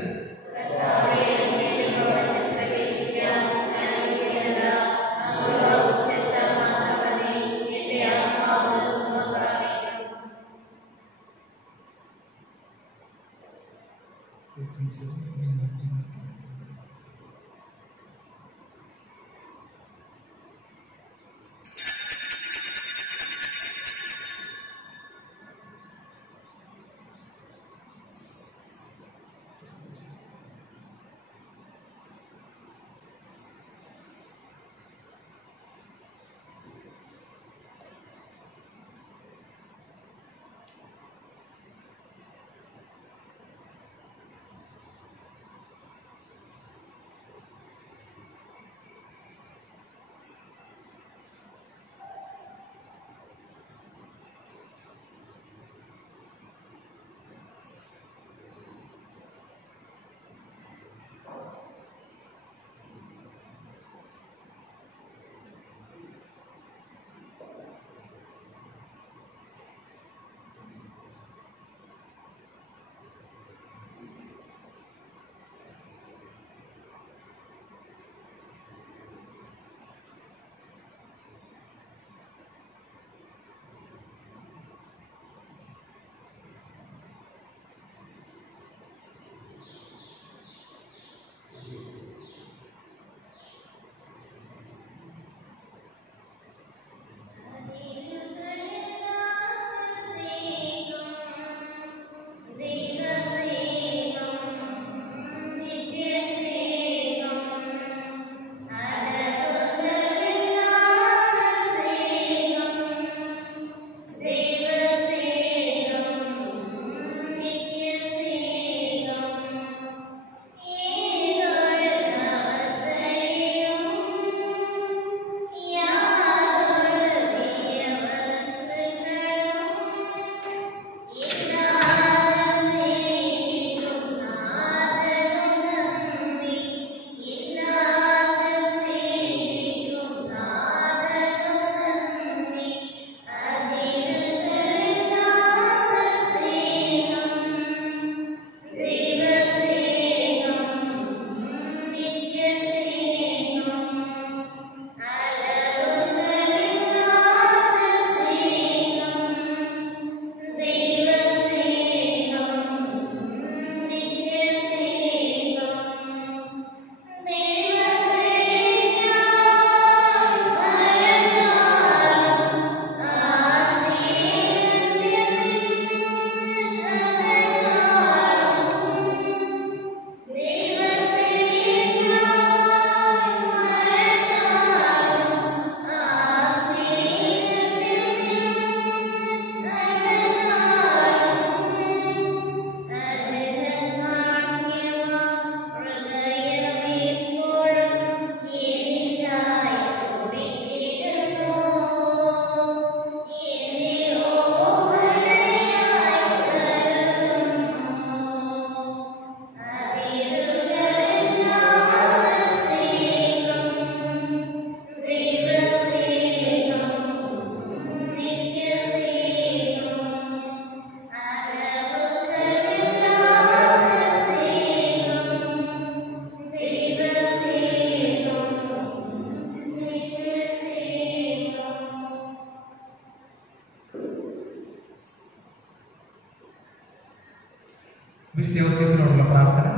വിശ്വാസത്തിനോടുള്ള പ്രാർത്ഥന.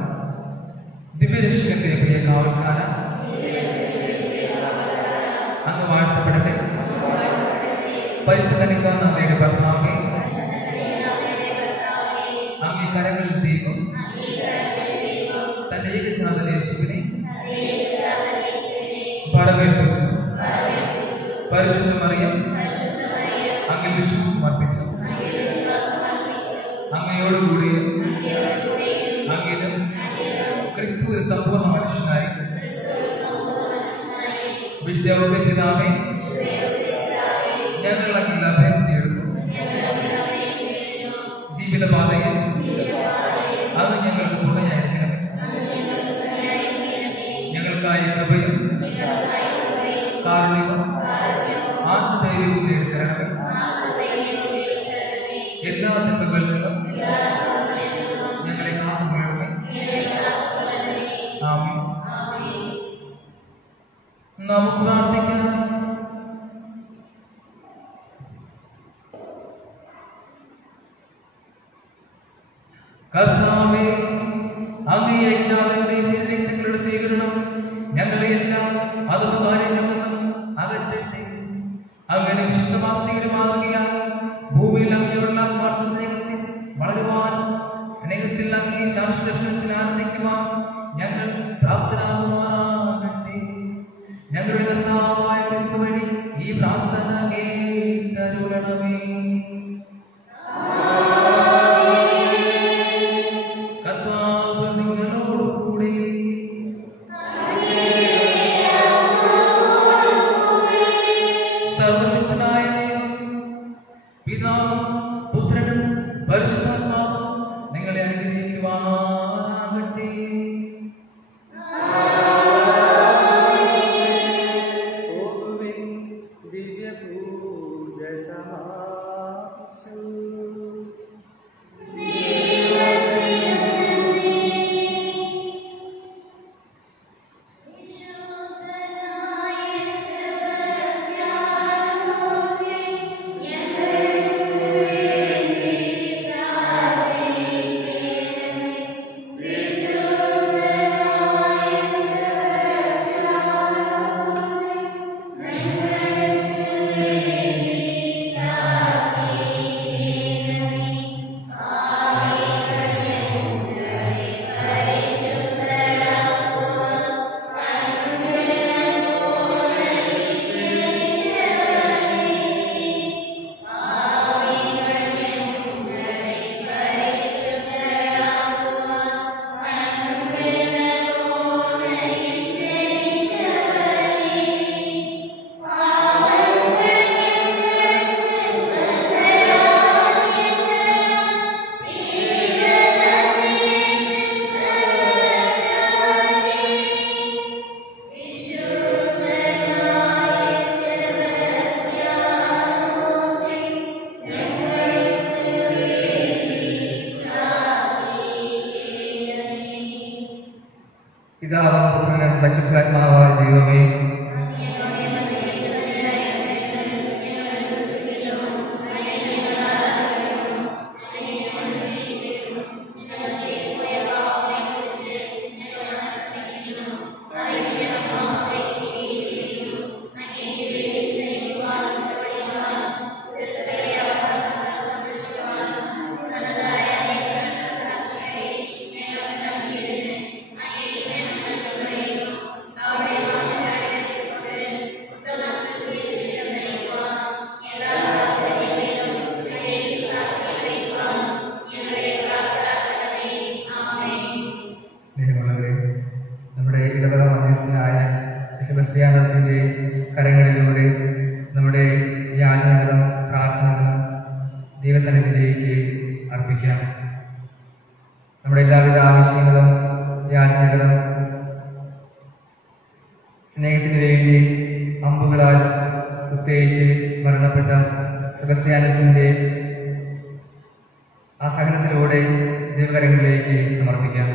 ദിവ്യരക്ഷകന്റെ പ്രിയ കാവൽക്കാര, അങ്ങ് വാഴ്ത്തപ്പെടട്ടെ. പരിശുദ്ധ നിക്കാനാഥയുടെ ഭർത്താവേ, അങ്ങേ കരങ്ങളിൽ ദൈവം തന്റെ ഏകജാതൻ യേശുവിനെ പടമേൽപ്പിച്ചു. പരിശുദ്ധ മറിയം അങ്ങിൽ വിശ്വാസം സമർപ്പിച്ചു. അങ്ങയോടുകൂടി അങ്ങിലും ക്രിസ്തുവിന് സമ്പൂർണ്ണ മനുഷ്യനായി വിശ്വാസ പിതാവേ, ഞങ്ങൾ അങ്ങിൽ അഭയം തേടുന്നു. ജീവിതപാതയിൽ അത് ഞങ്ങൾക്ക് തുണയായിരിക്കണമേ. ഞങ്ങൾക്കായി കൃപയും കാരുണ്യവും ആത്മധൈര്യവും ആത്മധൈര്യം നേടിത്തരണമേ. എല്ലാ തിന്മകളിൽ നിന്നും ഞങ്ങളെ കാത്തുകൊള്ളണമേ. ആമേൻ. നമുക്ക് പ്രാർത്ഥിക്കാം. കർത്താവേ, അങ്ങേ ഏകജാതന്റെ ശരീരങ്ങളുടെ സ്വീകരണം ഞങ്ങളെ എല്ലാം അതും കാര്യങ്ങളിൽ നിന്നും അകറ്റട്ടെ. അങ്ങനെ വിശുദ്ധ ഭക്തിയുടെ മാതൃകയാൽ ഭൂമിയിൽ അങ്ങയോടുള്ള ആത്മാർത്ഥ സ്നേഹത്തിൽ വളരുവാൻ, സ്നേഹത്തിൽ അങ്ങേ ശാശ്വത ദർശനത്തിൽ ആനന്ദിക്കുവാൻ ഞങ്ങൾ പ്രാപ്തരാകുമാറാകട്ടെ. ഞങ്ങളുടെ കർത്താവായ ക്രിസ്തു വഴി ഈ പ്രാർത്ഥന കേട്ടരുളണമേ. കർത്താവ് നിങ്ങളോടുകൂടെ. സർവശക്തനായ ദൈവം പിതാവും പുത്രനും പരിശുദ്ധാത്മാവും നിങ്ങളെ അനുഗ്രഹിക്കുവാനാകട്ടെ. ദിവ്യപൂജ സമാപിച്ചു. പിതാവും പുത്രനും പരിശുദ്ധാത്മാവായ ദൈവമേ, സെബസ്ത്യാനോസിന്റെ കരങ്ങളിലൂടെ നമ്മുടെ യാചനകളും പ്രാർത്ഥനകളും ദൈവസന്നിധിയിലേക്ക് അർപ്പിക്കാം. നമ്മുടെ എല്ലാവിധ ആവശ്യങ്ങളും യാചനകളും സ്നേഹത്തിന് വേണ്ടി അമ്പുകളാൽ കുത്തേറ്റ് മരണപ്പെട്ട സെബസ്ത്യാനോസിന്റെ ആ സഹനത്തിലൂടെ ദൈവകരങ്ങളിലേക്ക് സമർപ്പിക്കാം.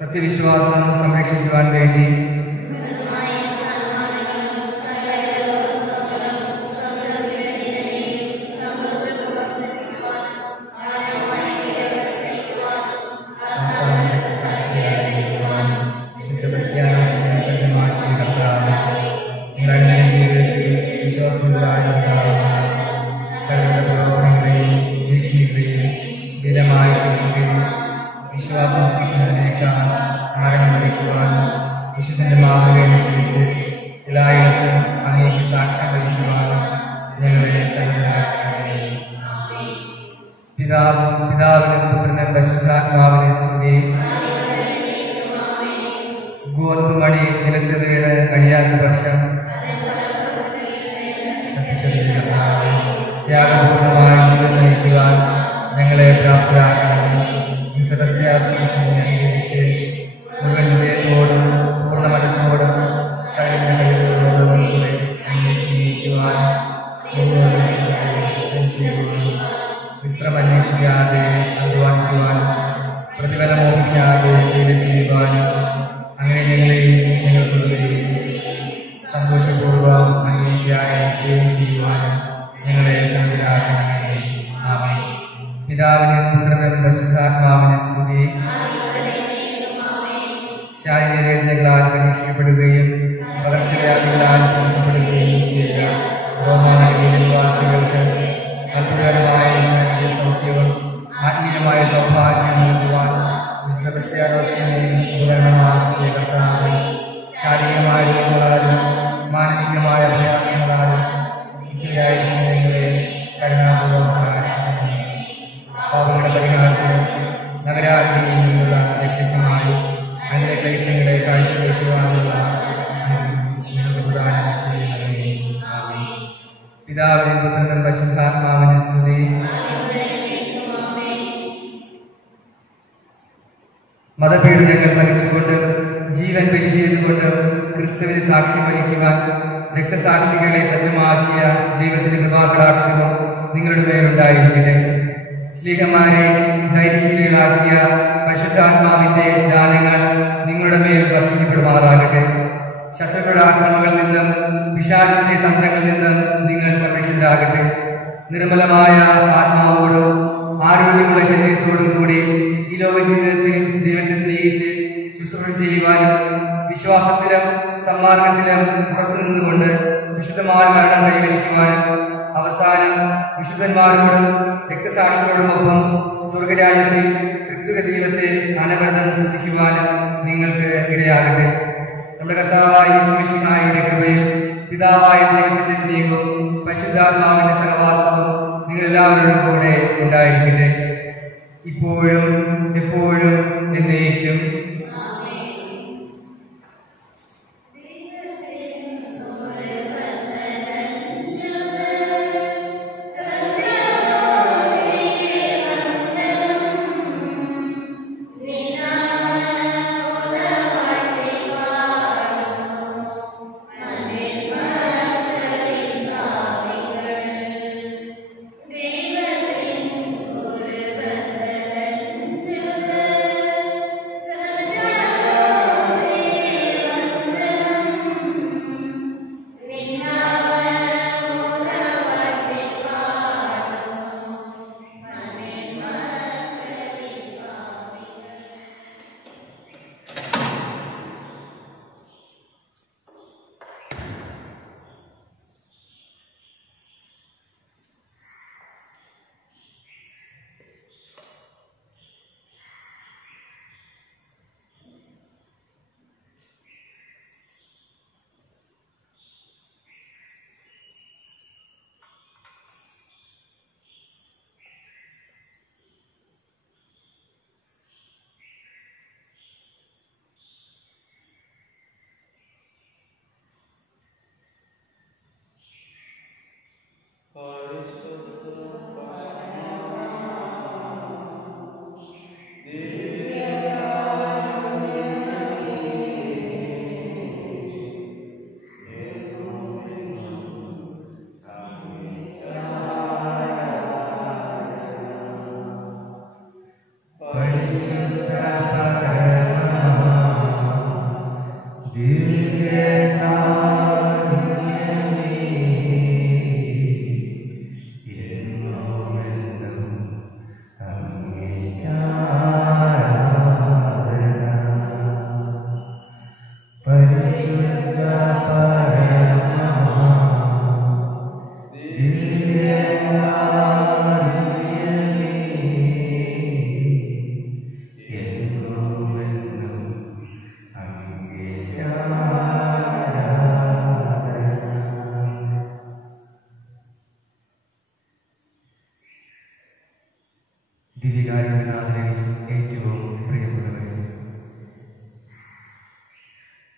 സത്യവിശ്വാസം സംരക്ഷിക്കുവാൻ വേണ്ടി വിശുദ്ധന്റെ മാതൃകയനുസരിച്ച് എല്ലായിടത്തും അങ്ങേക്ക് സാക്ഷ്യം വഹിക്കുവാനും ഞങ്ങളെ സന്നദ്ധരാക്കണമേ. പിതാവിനും പുത്രനും പരിശുദ്ധാത്മാവിനെ സ്തുതി. ഗോതമ്പ് മണി നിലത്ത് വീണ് കഴിയാത്ത പക്ഷം ത്യാഗപൂർണമായ ജീവിതം നയിക്കുവാൻ ഞങ്ങളെ പ്രാപ്തരാക്കണമേ. സന്തോഷപൂർവ്വം അങ്ങേയ്ക്കായി ചെയ്യുവാനും ഞങ്ങളെ സംവിധാനമേ. ആമേൻ. പിതാവിനും പുത്രനും പരിശുദ്ധാത്മാവിനെ സ്തുതി. ശാരീരിക വേദനകളാൽ പരീക്ഷിക്കപ്പെടുകയും പകർച്ചവ്യാധികളാൽ കൊല്ലപ്പെടുകയും ചെയ്ത റോമാനഗരിയിലെ നിവാസികൾക്ക് അത്ഭുതകരമായ ശാരീരിക സൗഖ്യവും ആത്മീയമായ സൗഭാഗ്യം നൽകുവാൻ വിശുദ്ധ ക്രിസ്ത്യാനോസിനെയും ഉപകരണമാക്കിയ കർത്താവ് ശാരീരികമായ രോഗങ്ങളാലും മാനസികമായ പ്രയാസങ്ങളാലും നിങ്ങളെ കരുണാപൂർവ്വം പ്രകാശിക്കുന്നു. പാപങ്ങളുടെ പരിഹാരത്തിനും നഗരാജ്ഞയിൽ നിന്നുള്ള രക്ഷയ്ക്കുമായി അതിലെ ക്ലേശങ്ങളെ കാഴ്ചവെക്കുവാനുള്ള പ്രദാനം ചെയ്യുന്നവരെ. ആമേൻ. പിതാവിനും പുത്രനും പരിശുദ്ധാത്മാവിനെ സ്തുതി. മതപീഡനങ്ങൾ സഹിച്ചുകൊണ്ട് ജീവൻ ബലി ചെയ്തുകൊണ്ട് ക്രിസ്തുവിന് സാക്ഷ്യം വഹിക്കുവാൻ രക്തസാക്ഷികളെ സജ്ജമാക്കിയ ദൈവത്തിന്റെ കൃപാകടാക്ഷവും നിങ്ങളുടെ മേലുണ്ടായിരിക്കട്ടെ. സ്ലീഹന്മാരെ ധൈര്യശീലികളാക്കിയ പരിശുദ്ധാത്മാവിന്റെ ദാനങ്ങൾ നിങ്ങളുടെ മേൽ വർഷിക്കപ്പെടുമാറാകട്ടെ. ശത്രുക്കളുടെ ആക്രമണങ്ങളിൽ നിന്നും പിശാചിന്റെ തന്ത്രങ്ങളിൽ നിന്നും നിങ്ങൾ സംരക്ഷിതരാകട്ടെ. നിർമ്മലമായ ആത്മാവോടും ആരോഗ്യമുള്ള ശരീരത്തോടും കൂടി ഈ ലോക ജീവിതത്തിൽ ദൈവത്തെ സ്നേഹിച്ച് ശുശ്രൂഷ ചെയ്യുവാനും വിശ്വാസത്തിലും സന്മാർഗത്തിലും ഉറച്ചു നിന്നുകൊണ്ട് വിശുദ്ധമായ മരണം കൈവരിക്കുവാനും അവസാനം വിശുദ്ധന്മാരോടും രക്തസാക്ഷികളോടുമൊപ്പം സ്വർഗരാജ്യത്തിൽ തൃത്വിക ദൈവത്തെ അനവരതം സ്തുതിക്കുവാനും നിങ്ങൾക്ക് ഇടയാകട്ടെ. നമ്മുടെ കർത്താവായ യേശുമിശിഹായുടെ കൃപയും പിതാവായ ദൈവത്തിന്റെ സ്നേഹവും പരിശുദ്ധാത്മാവിന്റെ സഹവാസവും നിങ്ങളെല്ലാവരോടും കൂടെ ഉണ്ടായിരിക്കട്ടെ, ഇപ്പോഴും എപ്പോഴും എന്നേക്കും.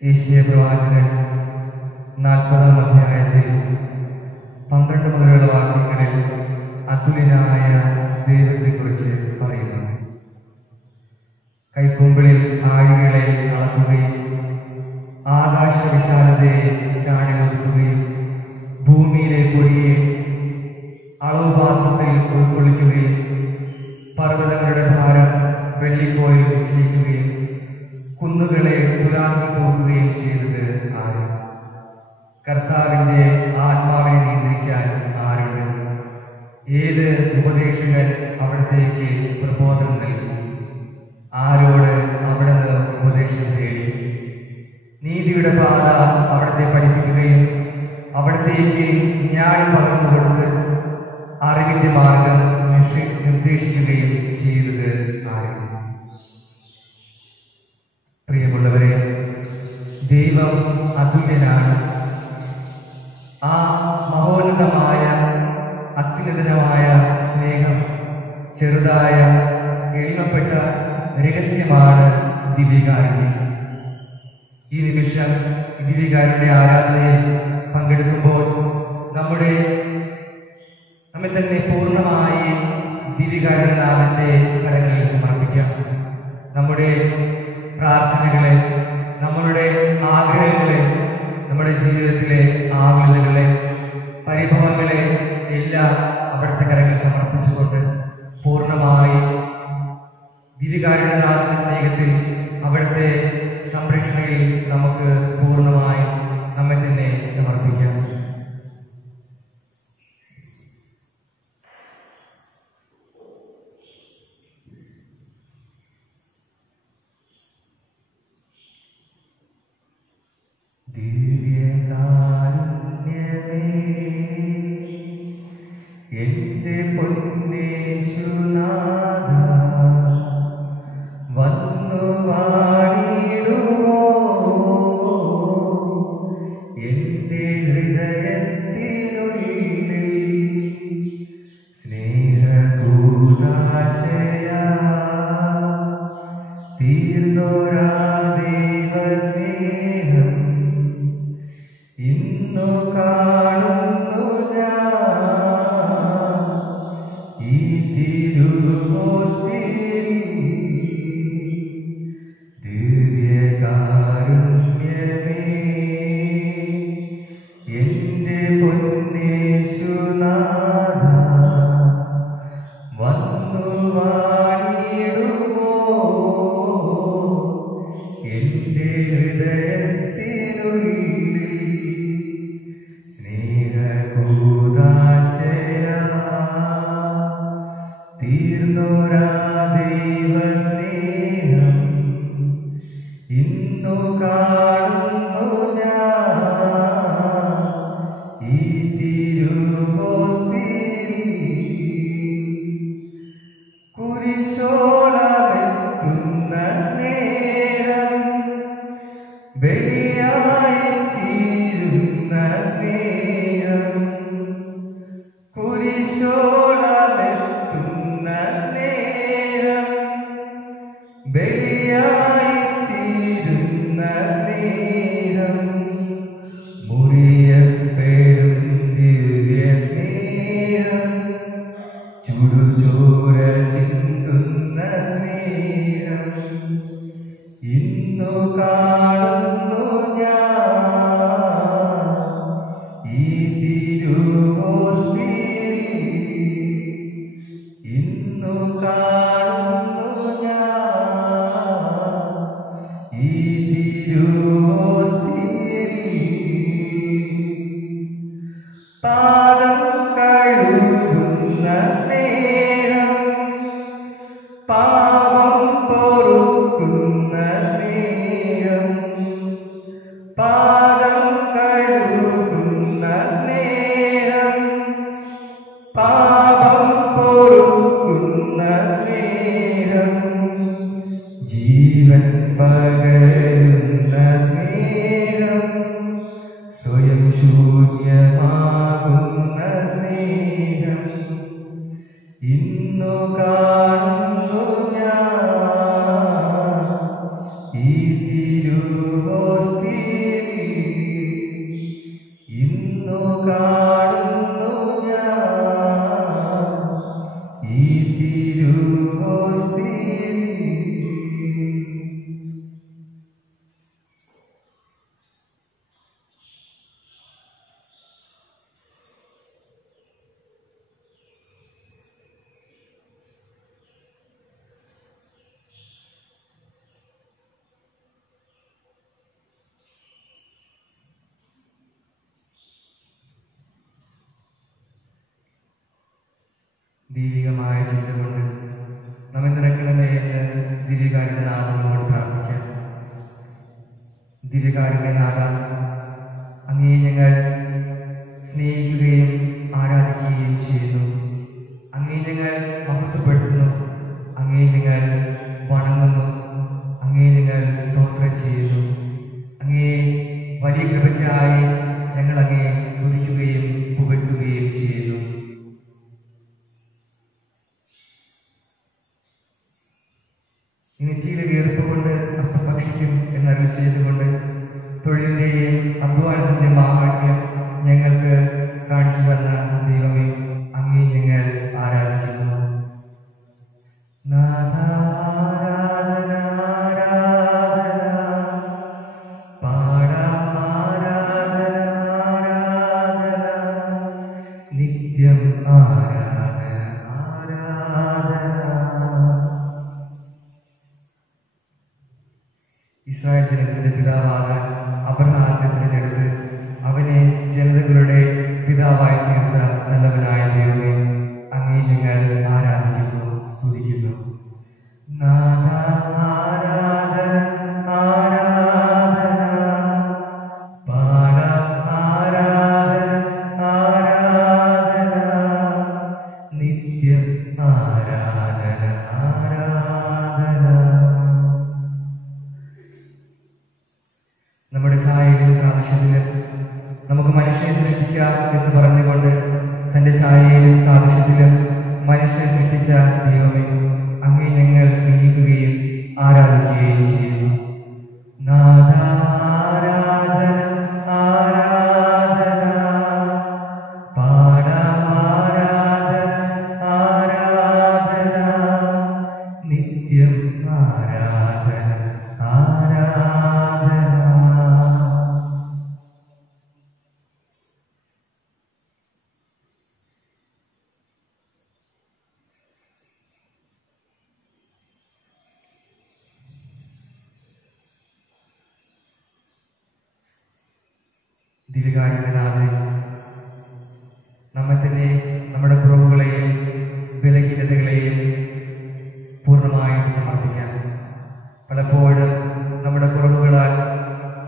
യേശയ്യാ പ്രവാചകൻ 40-ാം അധ്യായത്തിൽ 12 മുതലുള്ള വാക്യങ്ങളിൽ അതുല്യനായ ദൈവത്തെക്കുറിച്ച് പറയുന്നുണ്ട്. കൈക്കൊമ്പിളിൽ ആഴികളെ അളക്കുകയും ആകാശ വിശാലതയെ ചാടി ഒതുക്കുകയും ഭൂമിയിലെ പൊടിയെ അളവുപാത്രത്തിൽ ഉൾക്കൊള്ളിക്കുകയും പർവ്വതങ്ങളുടെ ഭാരം വെള്ളിക്കോലിൽ നിശ്ചയിക്കുകയും കുന്നുകളെ തുലാസിൽ തൂക്കുകയും ചെയ്തത് ആര്? കർത്താവിൻ്റെ ആത്മാവിനെ നിയന്ത്രിക്കാൻ ആരുണ്ട്? ഏത് ഉപദേശകൻ അവിടത്തേക്ക് പ്രബോധനം നൽകും? ആരോട് അവിടുന്ന് ഉപദേശം തേടി? നീതിയുടെ പാത അവിടത്തെ പഠിപ്പിക്കുകയും അവിടത്തേക്ക് ജ്ഞാനം പകർന്നു കൊടുത്ത് അറിവിന്റെ മാർഗം നിർദ്ദേശിക്കുകയും ചെയ്തത് ആരും? പ്രിയമുള്ളവരെ, ദൈവം അതുല്യനാണ്. ആ മഹോന്നതമായ അത്യുന്നതമായ സ്നേഹം ചെറുതായ എളിമപ്പെട്ട രഹസ്യമാണ് ദിവ്യകാരുണ്യം. ഈ നിമിഷം ദിവ്യകാരുണ്യ ആരാധനയിൽ പങ്കെടുക്കുമ്പോൾ നമ്മെ തന്നെ പൂർണ്ണമായി ദിവ്യകാരുണ്യനാഥന്റെ കരങ്ങളിൽ സമർപ്പിക്കാം. നമ്മുടെ പ്രാർത്ഥനകളെ, നമ്മളുടെ ആഗ്രഹങ്ങളെ, നമ്മുടെ ജീവിതത്തിലെ ആകുലതകളെ, പരിഭവങ്ങളെ എല്ലാം അവിടുത്തെ കരങ്ങളിൽ സമർപ്പിച്ചുകൊണ്ട് പൂർണ്ണമായി ദിവ്യകാരുണ്യനാഥന്റെ സ്നേഹത്തിൽ അവിടുത്തെ സംരക്ഷണയിൽ നമുക്ക് പൂർണ്ണമായി നമ്മെ തന്നെ സമർപ്പിക്കാം. എന്റെ പൊന്നേശുനാഥ വന്നു വാണിടുമോ എന്റെ ഹൃദയത്തിനുള്ളിൽ സ്നേഹകൂദാശയാ തീർന്നോരാ ദൈവസ്നേഹം ഇന്നു കാണുന്നു ഞാൻ ഈ തിരുവോസ്തിയിൽ ദിവ്യകാരുണ്യമേ എന്റെ പൊന്നേശുനാഥ വന്നു വാണിടുമോ എന്റെ ഹൃദയത്തിനുള്ളിൽ സ്നേഹകൂദാശയാ തീർന്നോരാ ദൈവസ്നേഹം ഇന്നു കാണുന്നു ഞാൻ ഈ തിരുവോസ്തിയിൽ കുരിശോളമെത്തുന്ന സ്നേഹം ബലിയായി തീരുന്ന സ്നേഹം കുരിശോളമെത്തുന്ന സ്നേഹം ബലിയായി തീരുന്ന സ്നേഹം മുറിയപ്പെടും ദിവ്യ സ്നേഹം ചുടുചോര ചിന്തുന്ന സ്നേഹം ഇന്നു കാണുന്നു ഞാൻ ഈ തിരുവോസ്തിയിൽ ഇന്നു കാണുന്നു ഞാൻ ഈ തിരുവോസ്തിയിൽ പാദം കഴുകുന്ന സ്നേഹം പാപം പൊറുക്കുന്ന സ്നേഹം പാദം കഴുകുന്ന സ്നേഹം പാപം പൊറുക്കുന്ന സ്നേഹം ജീവൻ പകരുന്ന സ്നേഹം സ്വയം ശൂന്യമാകുന്ന സ്നേഹം ഇന്നു കാണുന്നു ഞാൻ ഈ തിരുവോസ്തിയിൽ ഇന്നു കാണുന്നു ഞാൻ ഈ തിരുവോസ്തിയിൽ ദൈവികമായ ചിന്ത കൊണ്ട് നമ്മെ നിറയ്ക്കണമേ എന്ന് ദിവ്യകാരുണ്യനാഥനോട് പ്രാർത്ഥിക്കാം. ദിവ്യകാരുണ്യനാഥ, അങ്ങേ ഞങ്ങൾ സ്നേഹിക്കുകയും ആരാധിക്കുകയും ചെയ്യുന്നു. അങ്ങേ ഞങ്ങൾ മഹത്വപ്പെടുത്തുന്നു. അങ്ങേ ഞങ്ങൾ വണങ്ങുന്നു. അങ്ങേ ഞങ്ങൾ സ്തോത്രം ചെയ്യുന്നു. അങ്ങേ വലിയ കൃപയ്ക്കായി ഞങ്ങൾ അങ്ങേ സ്തുതിക്കുകയും പുകഴ്ത്തുകയും ചെയ്യുന്നു. നെറ്റിയിലെ വിയർപ്പ് കൊണ്ട് അപ്പം ഭക്ഷിക്കും എന്നറിവ് ചെയ്തുകൊണ്ട് തൊഴിലിൻ്റെയും അധ്വാനത്തിൻ്റെ മാഹാത്മ്യം ഞങ്ങൾക്ക് കാണിച്ചു തന്ന ദൈവമേ, അങ്ങേ ഞങ്ങൾ ആരാധിക്കുന്നു. നിത്യം ആരാധന ആരാധന. ഇസ്രായേൽ ജനത്തിന്റെ പിതാവാകാൻ അബ്രഹാത്തെ തിരഞ്ഞെടുത്ത് അവനെ ജനതകളുടെ പിതാവായി തീർത്ത നല്ലവനായ ദൈവമേ, അങ്ങേ ഞങ്ങൾ ആരാധിക്കുന്നു, സ്തുതിക്കുന്നു. നിത്യം ആരാധന ആരാധന. നമ്മുടെ ഛായയിലും സാദൃശ്യത്തിലും നമുക്ക് മനുഷ്യനെ സൃഷ്ടിക്കാം എന്ന് പറഞ്ഞുകൊണ്ട് തൻ്റെ ഛായയിലും സാദൃശ്യത്തിലും മനുഷ്യനെ സൃഷ്ടിച്ച ദൈവമേ, അങ്ങേ ഞങ്ങൾ സ്നേഹിക്കുകയും ആരാധിക്കുകയും ചെയ്യുന്നു. ആരാധന ആരാധന പാടാം ആരാധന ആരാധന നിത്യം ആരാധന ആരാധന. ദിവ്യകാരുണ്യനാഥൻ, നമ്മെ തന്നെ നമ്മുടെ കുറവുകളെയും ബലഹീനതകളെയും പൂർണ്ണമായിട്ട് സമർപ്പിക്കാം. പലപ്പോഴും നമ്മുടെ കുറവുകളാൽ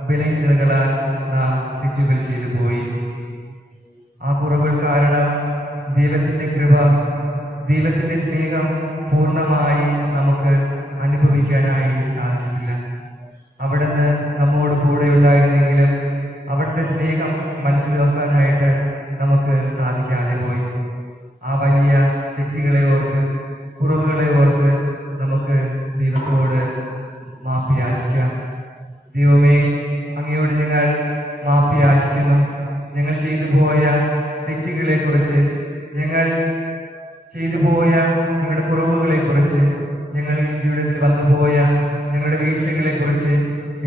ബലഹീനതകളാൽ നാം തെറ്റുകൾ ചെയ്തു പോയി. ആ കുറവുകൾ കാരണം ദൈവത്തിൻ്റെ കൃപ, ദൈവത്തിൻ്റെ സ്നേഹം പൂർണ്ണമായി നമുക്ക് അനുഭവിക്കാനായി സാധിച്ചിട്ടില്ല. അവിടുന്ന് നമ്മോട് കൂടെ ഉണ്ടായിരുന്നെങ്കിലും അവിടുത്തെ സ്നേഹം മനസ്സിലാക്കാനായിട്ട് നമുക്ക് സാധിക്കാതെ പോയി. ആ വലിയ തെറ്റുകളെ ഓർത്ത്, കുറവുകളെ ഓർത്ത് നമുക്ക് ദൈവത്തോട് മാപ്പ് യാചിക്കാം. ദൈവമേ, അങ്ങയോട് ഞങ്ങൾ മാപ്പ് യാചിക്കുന്നു. ഞങ്ങൾ ചെയ്തു പോയ തെറ്റുകളെ കുറിച്ച്, ഞങ്ങൾ ചെയ്തു പോയ ഞങ്ങളുടെ കുറവുകളെ കുറിച്ച്, ഞങ്ങളുടെ ജീവിതത്തിൽ വന്നുപോയ ഞങ്ങളുടെ വീഴ്ചകളെ കുറിച്ച്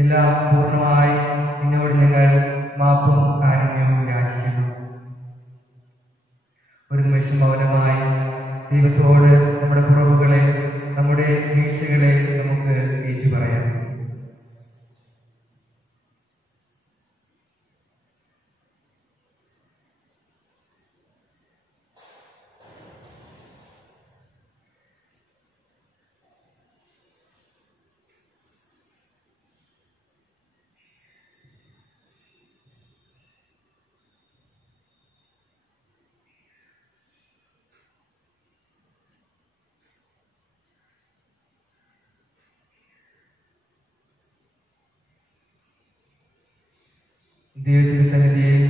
എല്ലാം പൂർണ്ണമായി നിന്നോട് ഞങ്ങൾ മാപ്പും കാരുണ്യവും യാചിക്കുന്നു. ഒരു നിമിഷം മൗനമായി ദൈവത്തോട് നമ്മുടെ കുറവുകളെ, നമ്മുടെ വീഴ്ചകളെ നമുക്ക് ഏറ്റുപറയാം. ദൈവത്തിരുസന്നിധിയിൽ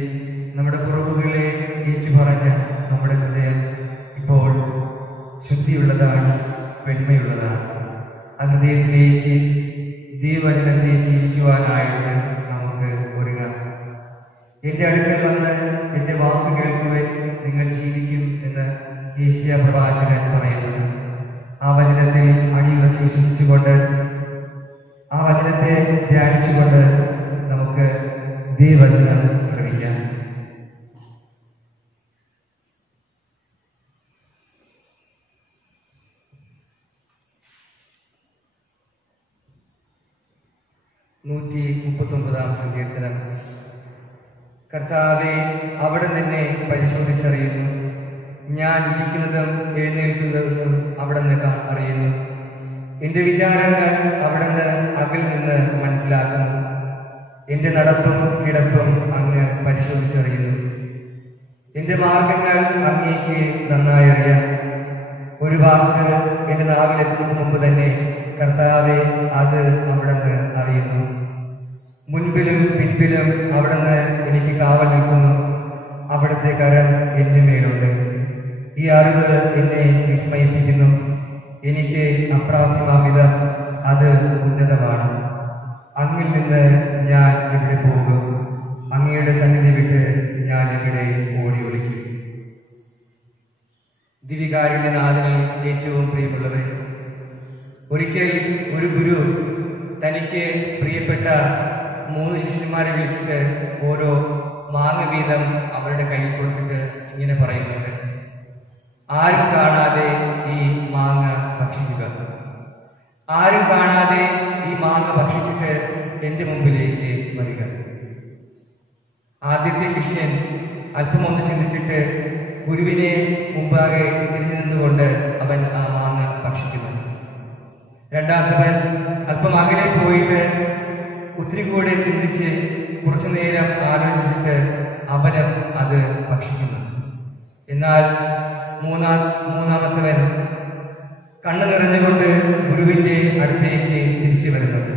നമ്മുടെ കുറവുകളെ ഏറ്റുപറഞ്ഞ് നമ്മുടെ ഹൃദയം ഇപ്പോൾ ശുദ്ധിയുള്ളതാണ്, വെണ്മയുള്ളതാണ്. ആ ഹൃദയത്തിലേക്ക് ദൈവവചനത്തെ സ്വീകരിക്കുവാനായിട്ട് നമുക്ക് ഒരുങ്ങാം. എൻ്റെ അടുക്കൽ വന്ന് എൻ്റെ വാക്ക് കേൾക്കുവാൻ നിങ്ങൾ ജീവിക്കും എന്ന് യേശയ്യാ പ്രവാചകൻ പറയുന്നു. ആ വചനത്തിൽ അടിയുറച്ച് വിശ്വസിച്ചുകൊണ്ട്, ആ വചനത്തെ ധ്യാനിച്ചുകൊണ്ട് നമുക്ക് ദൈവവചനം ശ്രമിക്കാം. നൂറ്റി 39 സങ്കീർത്തനം. കർത്താവെ, അവിടെ നിന്നെ പരിശോധിച്ചറിയുന്നു. ഞാൻ ഇരിക്കുന്നതും എഴുന്നേൽക്കുന്നതും അവിടുന്ന് അറിയുന്നു. എൻ്റെ വിചാരങ്ങൾ അവിടുന്ന് അകൽ നിന്ന് മനസ്സിലാക്കുന്നു. എൻ്റെ നടപ്പും കിടപ്പും അങ്ങ് പരിശോധിച്ചറിയുന്നു. എൻ്റെ മാർഗങ്ങൾ അങ്ങേക്ക് നന്നായി അറിയാം. ഒരു വാക്ക് എൻ്റെ നാവിലെത്തുന്നതിന് മുമ്പ് തന്നെ കർത്താവെ അത് അവിടുന്ന് അറിയുന്നു. മുൻപിലും പിൻപിലും അവിടുന്ന് എനിക്ക് കാവൽ നിൽക്കുന്നു. അവിടുത്തെ കരം എൻ്റെ മേലുണ്ട്. ഈ അറിവ് എന്നെ വിസ്മയിപ്പിക്കുന്നു. എനിക്ക് അപ്രാപ്യമാവിധം അത് ഉന്നതമാണ്. അങ്ങിൽ നിന്ന് ഞാൻ എവിടെ പോകും? അങ്ങയുടെ സന്നിധി വിട്ട് ഞാൻ എവിടെ ഓടി ഒളിക്കും? ദിവികാരുണ്യനാഥനിൽ ഏറ്റവും പ്രിയമുള്ളവരെ, ഒരിക്കൽ ഒരു ഗുരു തനിക്ക് പ്രിയപ്പെട്ട 3 ശിഷ്യന്മാരെ വിളിച്ചിട്ട് ഓരോ മാങ്ങ വീതം അവരുടെ കയ്യിൽ കൊടുത്തിട്ട് ഇങ്ങനെ പറയുന്നുണ്ട്: ആരും കാണാതെ ഈ മാങ്ങ ഭക്ഷിക്കുക. ആരും കാണാതെ ഈ മാങ്ങ ഭക്ഷിച്ചിട്ട് എൻ്റെ മുമ്പിലേക്ക് വരിക. ആദ്യത്തെ ശിഷ്യൻ അല്പമൊന്ന് ചിന്തിച്ചിട്ട് ഗുരുവിനെ മുമ്പാകെ തിരിഞ്ഞു നിന്നുകൊണ്ട് അവൻ ആ മാങ്ങ ഭക്ഷിക്കുന്നു. രണ്ടാമത്തവൻ അല്പം അകലെ പോയിട്ട് ഒത്തിരി കൂടെ ചിന്തിച്ച് കുറച്ചു നേരം ആലോചിച്ചിട്ട് അവനും അത് ഭക്ഷിക്കുന്നു. എന്നാൽ മൂന്നാമത്തവൻ കണ്ണു നിറഞ്ഞുകൊണ്ട് ഗുരുവിൻ്റെ അടുത്തേക്ക് തിരിച്ചു വരുന്നുണ്ട്.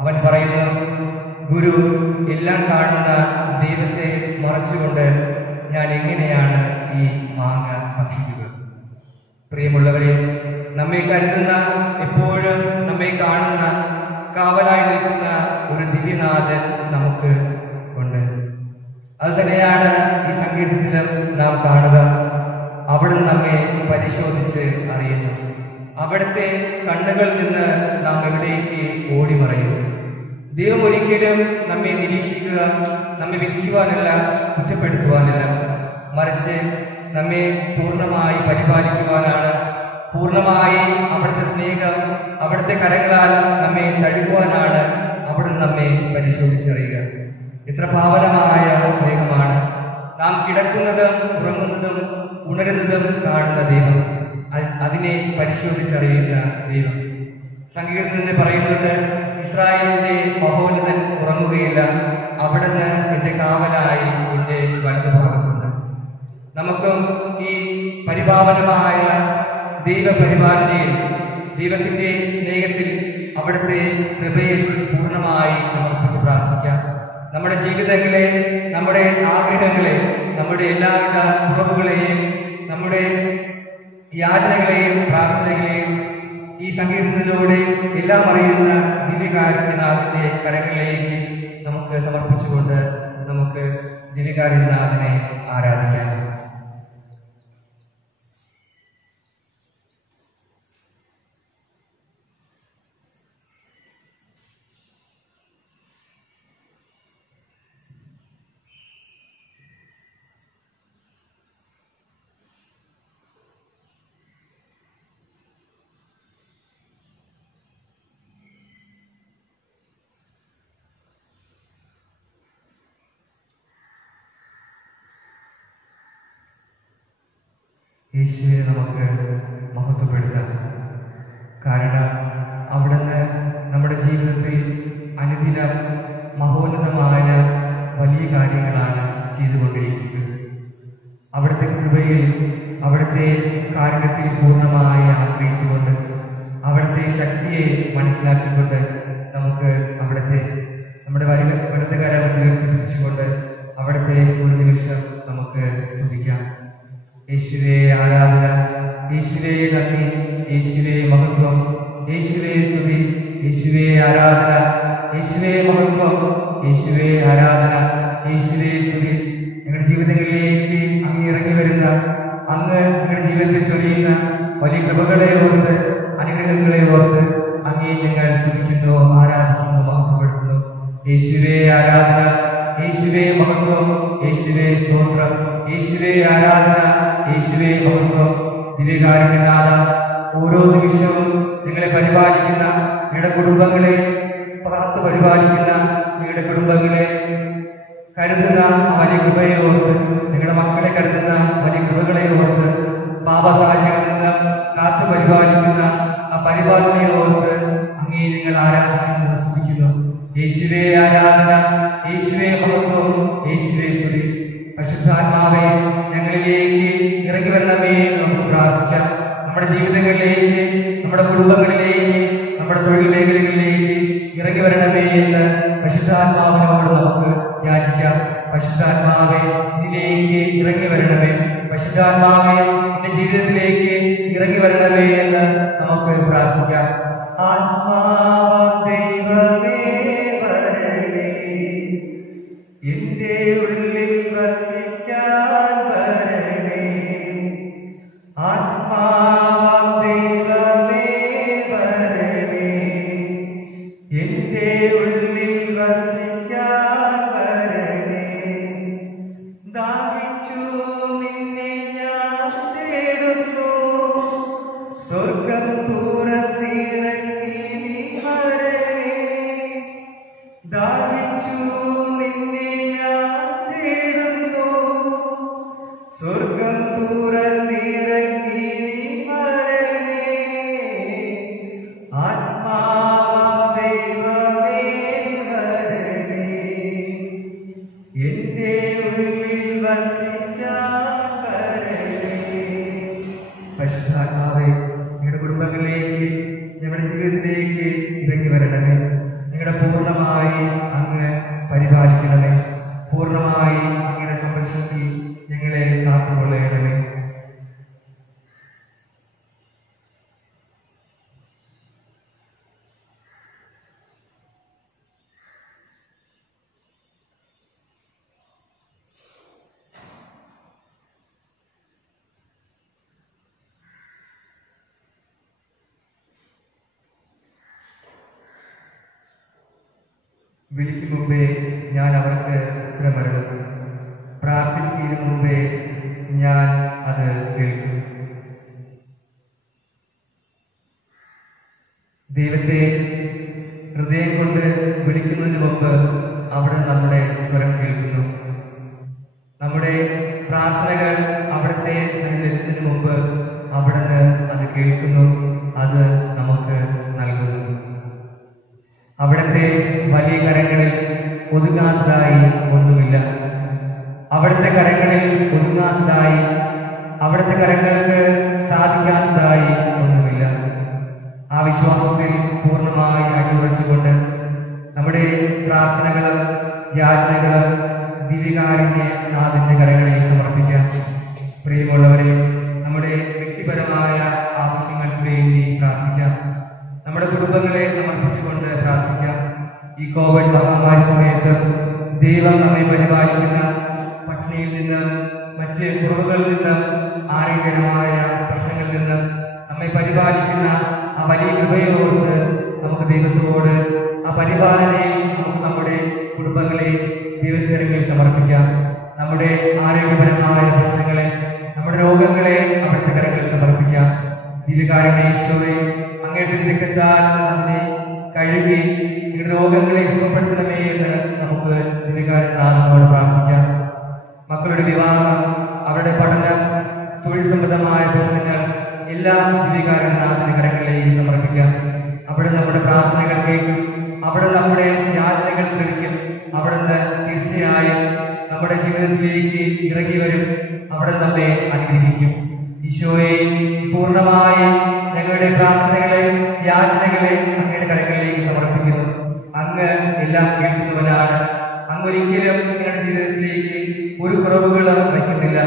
അവൻ പറയുന്നു: ഗുരു, എല്ലാം കാണുന്ന ദൈവത്തെ മറച്ചുകൊണ്ട് ഞാൻ എങ്ങനെയാണ് ഈ മാങ്ങ ഭക്ഷിക്കുക? പ്രിയമുള്ളവരെ, നമ്മെ കരുതുന്ന, എപ്പോഴും നമ്മെ കാണുന്ന, കാവലായി നിൽക്കുന്ന ഒരു ദിവ്യനാഥൻ നമുക്ക് ഉണ്ട്. അത് തന്നെയാണ് ഈ സങ്കീർത്തനത്തിലും നാം കാണുക. അവിടുന്ന് നമ്മെ പരിശോധിച്ച് അറിയുന്നു. അവിടുത്തെ കണ്ണുകളിൽ നിന്ന് നാം എവിടേക്ക് ഓടി മറയും. ദൈവം ഒരിക്കലും നമ്മെ നിരീക്ഷിക്കുക, നമ്മെ വിധിക്കുവാനല്ല, കുറ്റപ്പെടുത്തുവാനല്ല, മറിച്ച് നമ്മെ പൂർണ്ണമായി പരിപാലിക്കുവാനാണ്. പൂർണ്ണമായി അവിടുത്തെ സ്നേഹം, അവിടുത്തെ കരങ്ങളാൽ നമ്മെ തഴുകുവാനാണ് അവിടുന്ന് നമ്മെ പരിശോധിച്ചറിയുക. എത്ര പാവനമായ സ്നേഹമാണ്! നാം കിടക്കുന്നതും ഉറങ്ങുന്നതും ഉണരുന്നതും കാണുന്ന ദൈവം, അതിനെ പരിശോധിച്ചറിയുന്ന ദൈവം. സങ്കീർത്തനത്തിൽ പറയുന്നുണ്ട്: ഇസ്രായേലിന്റെ മഹോന്നതൻ ഉറങ്ങുകയില്ല, അവിടുന്ന് എൻ്റെ കാവലായി എൻ്റെ വലതുഭാഗത്തുണ്ട്. നമുക്കും ഈ പരിപാവനമായ ദൈവപരിപാലനയിൽ, ദൈവത്തിൻ്റെ സ്നേഹത്തിൽ, അവിടുത്തെ കൃപയിൽ പൂർണ്ണമായി സമർപ്പിച്ച് പ്രാർത്ഥിക്കാം. നമ്മുടെ ജീവിതങ്ങളെ, നമ്മുടെ ആഗ്രഹങ്ങളെ, നമ്മുടെ എല്ലാവിധ കുറവുകളെയും, നമ്മുടെ യാചനകളെയും പ്രാർത്ഥനകളെയും ഈ സങ്കീർത്തനത്തിലൂടെ എല്ലാം അറിയുന്ന ദിവ്യകാരുണ്യനാഥന്റെ കരങ്ങളിലേക്ക് നമുക്ക് സമർപ്പിച്ചുകൊണ്ട് നമുക്ക് ദിവ്യകാരുണ്യനാഥനെ ആരാധിക്കാം. യേശുവിനെ നമുക്ക് മഹത്വപ്പെടുത്താം. കാരണം അവിടുന്ന് നമ്മുടെ ജീവിതത്തിൽ അനുദിനം മഹോന്നതമായ വലിയ കാര്യങ്ങളാണ് ചെയ്തുകൊണ്ടിരിക്കുന്നത്. അവിടുത്തെ കൃപയിൽ, അവിടുത്തെ കാരുണ്യത്തിൽ പൂർണ്ണമായി ആശ്രയിച്ചുകൊണ്ട്, അവിടുത്തെ ശക്തിയെ മനസ്സിലാക്കിക്കൊണ്ട് നമുക്ക് നമ്മുടെ വലത്തെ കരം ഉയർത്തിപ്പിടിച്ചുകൊണ്ട് അവിടുത്തെ ഒരു നിമിഷം നമുക്ക് സ്തുതിക്കാം. യേശുവേ ആരാധന, യേശുവേ നന്ദി, യേശുവേ മഹത്വം, യേശുവേ സ്തുതി, യേശുവേ ആരാധന, യേശുവേ മഹത്വം, യേശുവേ ആരാധന, യേശുവേ സ്തുതി. ഞങ്ങളുടെ ജീവിതങ്ങളിലേക്ക് അങ്ങ് ഇറങ്ങി വരുന്ന, അങ്ങ് ഞങ്ങളുടെ ജീവിതത്തിൽ ചൊരിയുന്ന വലിയ കൃപകളെ ഓർത്ത്, അനുഗ്രഹങ്ങളെ ഓർത്ത് അങ്ങേ ഞങ്ങൾ സ്തുതിക്കുന്നു, ആരാധിക്കുന്നു, മഹത്വപ്പെടുത്തുന്നു. യേശുവേ ആരാധന, യേശുവേ മഹത്വം, യേശുവേ സ്തോത്രം, യേശുവേ ആരാധന, യേശുവേ മഹത്വം. ദിവ്യകാരുണ്യനാഥ, ഓരോ നിമിഷവും നിങ്ങളെ പരിപാലിക്കുന്ന, നിങ്ങളുടെ കുടുംബങ്ങളെ കാത്തു പരിപാലിക്കുന്ന, നിങ്ങളുടെ കുടുംബങ്ങളെ കരുതുന്ന വലിയ കൃപയെ ഓർത്ത്, നിങ്ങളുടെ മക്കളെ കരുതുന്ന വലിയ കൃപകളെ ഓർത്ത് ജീവിതങ്ങളിലേക്ക്, നമ്മുടെ കുടുംബങ്ങളിലേക്ക്, നമ്മുടെ തൊഴിൽ മേഖലകളിലേക്ക് ഇറങ്ങി വരണമേ എന്ന് പരിശുദ്ധാത്മാവിനോട് നമുക്ക് യാചിക്കാം. പരിശുദ്ധാത്മാവെ ഇതിലേക്ക് ഇറങ്ങി വരണമേ, പരിശുദ്ധാത്മാവെ എന്റെ ജീവിതത്തിലേക്ക് ഇറങ്ങി വരണമേ എന്ന് നമുക്ക് പ്രാർത്ഥിക്കാം. ആത്മാവാം ദൈവമേ വരണേ, എന്റെ ഉള്ളിൽ വസിക്കാൻ വരണേ. ആത്മാവാം ദൈവമേ വരണേ, എന്റെ ഉള്ളിൽ വസിക്കാൻ വരണേ. ദാഹിച്ചു നിന്നെ ഞാൻ തേടുന്നു, സ്വർഗം തുറന്നിറങ്ങി നീ വരണേ. ദാഹിച്ചു നിന്നെ ഞാൻ തേടുന്നു, സ്വർഗം തുറന്നിറങ്ങി നീ വരണേ. ആത്മാവാം ദൈവമേ വരണേ, എന്റെ ഉള്ളിൽ വസിക്കാൻ വരണേ. പരിശുദ്ധാത്മാവേ, നിങ്ങളുടെ കുടുംബങ്ങളിലേക്ക്, ഞങ്ങളുടെ ജീവിതത്തിലേക്ക് ഇറങ്ങി വരണമേ. നിങ്ങളുടെ പൂർണ്ണമായി അങ്ങ് പരിപാലിക്കണമേ. പൂർണ്ണമായി അങ്ങയുടെ സംരക്ഷണത്തിൽ ഞങ്ങളെ കാത്തുകൊള്ളണമേ. വിളിക്കും മുമ്പേ ഞാൻ അവർക്ക് ഉത്തരമരുളും, പ്രാർത്ഥിക്കും മുമ്പേ ഞാൻ അത് കേൾക്കും. ദൈവത്തെ ഹൃദയം കൊണ്ട് വിളിക്കുന്നതിന് മുമ്പ് അവിടെ നമ്മുടെ സ്വരം കേൾക്കുന്നു. നമ്മുടെ പ്രാർത്ഥനകൾ അവിടുത്തെ സന്നിധിയിലെത്തുന്നതിന് മുമ്പ് അവിടുന്ന് അത് കേൾക്കുന്നു, അത് നമുക്ക് നൽകുന്നു. അവിടുത്തെ വലിയ കരങ്ങളിൽ ഒതുങ്ങാത്തതായി ഒന്നുമില്ല. അവിടുത്തെ കരങ്ങളിൽ ഒതുങ്ങാത്തതായി, അവിടുത്തെ കരങ്ങൾക്ക് സാധിക്കാത്തതായി ഒന്നുമില്ല. ആ വിശ്വാസത്തിൽ പൂർണ്ണമായി അടിയുറച്ചുകൊണ്ട് നമ്മുടെ പ്രാർത്ഥനകളും യാചനകളും ദിവ്യകാരുണ്യ നാഥന്റെ കരങ്ങളിൽ സമർപ്പിക്കാം. പ്രിയമുള്ളവരെ, നമ്മുടെ വ്യക്തിപരമായ ആവശ്യങ്ങൾക്ക് വേണ്ടി പ്രാർത്ഥിക്കാം. നമ്മുടെ കുടുംബങ്ങളെ സമർപ്പിച്ചുകൊണ്ട് പ്രാർത്ഥിക്കാം. ഈ കോവിഡ് മഹാമാരി സമയത്ത് ദൈവം നമ്മെ പരിപാലിക്കുന്ന പട്ടിണിയിൽ നിന്നും മറ്റ് കുറവുകളിൽ നിന്നും ആരോഗ്യകരമായ പ്രശ്നങ്ങളിൽ നിന്നും നമ്മെ പരിപാലിക്കുന്ന ആ വലിയ കൃപയോട് നമുക്ക് ദൈവത്തോട് ആ പരിപാലനയിൽ നമുക്ക് നമ്മുടെ കുടുംബങ്ങളെ ദൈവത്തിനങ്ങളിൽ സമർപ്പിക്കാം. നമ്മുടെ ആരോഗ്യപരമായ പ്രശ്നങ്ങളെ, നമ്മുടെ രോഗങ്ങളെ അവിടുത്തെ കരങ്ങളിൽ സമർപ്പിക്കാം. ദിവ്യകാരുണ്യ ഈശോയെ, അങ്ങയുടെ തിരുക്കത്താൽ അതിനെ കഴുകി നിങ്ങളുടെ രോഗങ്ങളെ സുഖപ്പെടുത്തണമേ എന്ന് നമുക്ക് ദിവ്യകാരുണ്യനാഥനോട് പ്രാർത്ഥിക്കാം. മക്കളുടെ വിവാഹം, അവരുടെ പഠനം, തൊഴിൽ സംബന്ധമായ പ്രശ്നങ്ങൾ എല്ലാം ദിവ്യകാരുണ്യനാഥന്റെ കരങ്ങളിലേക്ക് സമർപ്പിക്കാം. അവിടെ നമ്മുടെ പ്രാർത്ഥനകൾ കേൾക്കും, അവിടെ നമ്മുടെ യാചനകൾ ശ്രമിക്കും. അവിടുന്ന് തീർച്ചയായും നമ്മുടെ ജീവിതത്തിലേക്ക് ഇറങ്ങി വരും, അവിടെ നമ്മെ അനുഗ്രഹിക്കും. ഈശോയെ, പൂർണ്ണമായി ഞങ്ങളുടെ പ്രാർത്ഥനകളെ, യാചനകളെ അങ്ങയുടെ കരങ്ങളിലേക്ക് സമർപ്പിക്കുന്നു. അങ്ങ് എല്ലാം കേൾക്കുന്നവനാണ്. അങ്ങ് ഒരിക്കലും ഞങ്ങളുടെ ജീവിതത്തിലേക്ക് ഒരു കുറവുകളും വയ്ക്കുന്നില്ല.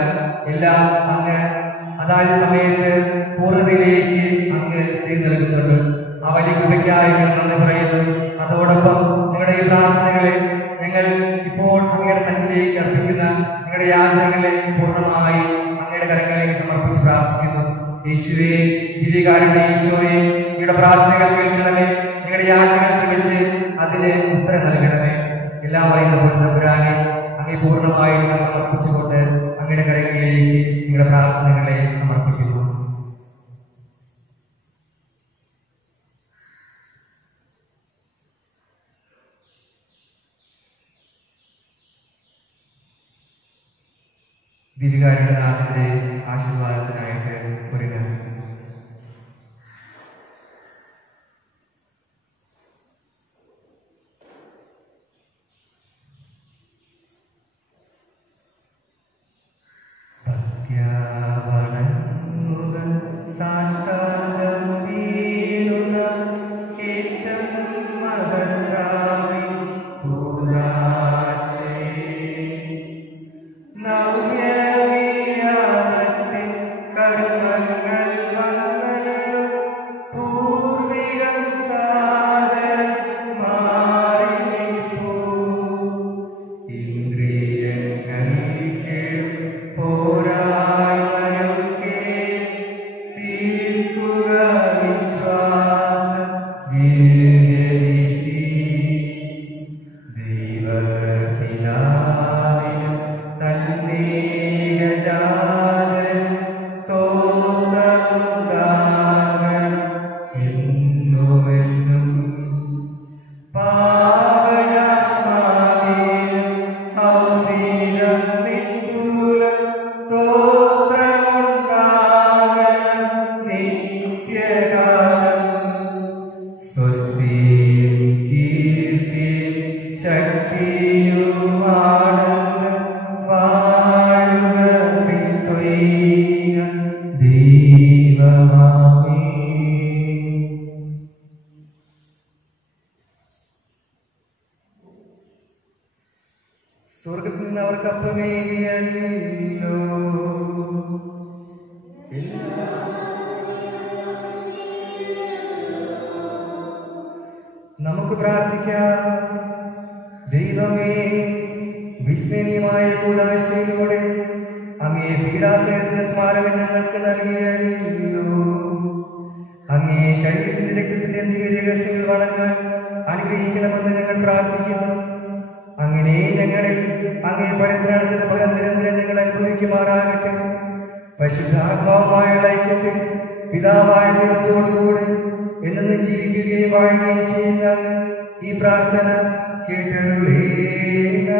എല്ലാം അങ്ങ് അതായത് സമയത്ത് പൂർണ്ണതയിലേക്ക് അങ്ങ് ചെയ്തു നൽകുന്നുണ്ട്. ആ വലിയ കൃപയ്ക്കായി ഞങ്ങൾ നന്ദി പറയുന്നു. അതോടൊപ്പം ഞങ്ങളുടെ ഈ പ്രാർത്ഥനകളെ, ഞങ്ങൾ ഇപ്പോൾ അങ്ങയുടെ സന്നിധിയിലേക്ക് അർപ്പിക്കുന്ന ഞങ്ങളുടെ യാചനകളെ പൂർണ്ണമായി അങ്ങയുടെ കരങ്ങളിലേക്ക് സമർപ്പിച്ച് പ്രാർത്ഥിക്കുന്നു. യേശുവേ, ദിവ്യകാരുണ്യ ഈശോയെ, ഞങ്ങളുടെ പ്രാർത്ഥനകൾ കേൾക്കണമേ. ഞങ്ങളുടെ യാചനകൾ ശ്രമിച്ച് അതിന് ഉത്തരം നൽകണമേ. എല്ലാം അറിയുന്ന പൊന്നുതമ്പുരാനെ, അങ്ങേ പൂർണ്ണമായി ഞങ്ങൾ സമർപ്പിച്ചുകൊണ്ട് അങ്ങയുടെ കരങ്ങളിലേക്ക് നിങ്ങളുടെ പ്രാർത്ഥനകളെ സമർപ്പിക്കുന്നു. ദിവ്യകാരുണ്യനാഥന്റെ ആശീർവാദത്തിനായിട്ട് ഒരുങ്ങ. സാഷ്ടാ നവ്യമീയാമത്തെ കർമ്മങ്ങൾ വന്നല്ലോ പൂർവികം സാദരം മാറി നിൽപ്പൂ ഇന്ദ്രിയങ്ങൾക്ക് പോരായ്മയൊക്കെ തീർക്കുക വിശ്വാസ ദിവ്യവിധി ദൈവപിതാവിനും തന്നേകജാതനും സ്തോത്രമുണ്ടാകണം എന്നുമെന്നും പാവനാത്മാവിനും ഔദ്ധികം നിസ്തൂലം സ്തോത്രമുണ്ടാകണം നിത്യകാലം സ്വസ്തിയും കീർത്തിയും ശക്തിയുമാണെന്ന് വാഴുക പിത്വൈന ദൈവമാമേ. സ്വർഗത്തിൽ നിന്ന് അവർക്ക് അപ്പമേകിയല്ലോ നമുക്ക് പ്രാർത്ഥിക്കാം. ദൈവമേ, വിസ്മരണീയമായ കൂദാശയിലൂടെ അങ്ങേ പീഡാസനത്തിന്റെ സ്മാരകം ഞങ്ങൾക്ക് നൽകിയല്ലോ. അങ്ങേ ശരീരത്തിന്റെ രക്തത്തിന്റെ ദിവ്യ രഹസ്യങ്ങൾ വണങ്ങാൻ അനുഗ്രഹിക്കണമെന്ന് ഞങ്ങൾ പ്രാർത്ഥിക്കുന്നു. അങ്ങനെ ഞങ്ങളിൽ അങ്ങേ പരിത്രാണത്തിന്റെ ഫലം നിരന്തരം ഞങ്ങൾ അനുഭവിക്കുമാറാകട്ടെ. പരിശുദ്ധാത്മാവുമായുള്ള ഐക്യത്തിൽ പിതാവായ ദൈവത്തോടുകൂടെ എന്നും ജീവിക്കുകയും വാഴുകയും ചെയ്യുന്ന ഈ പ്രാർത്ഥന കേട്ടരുളേണമേ.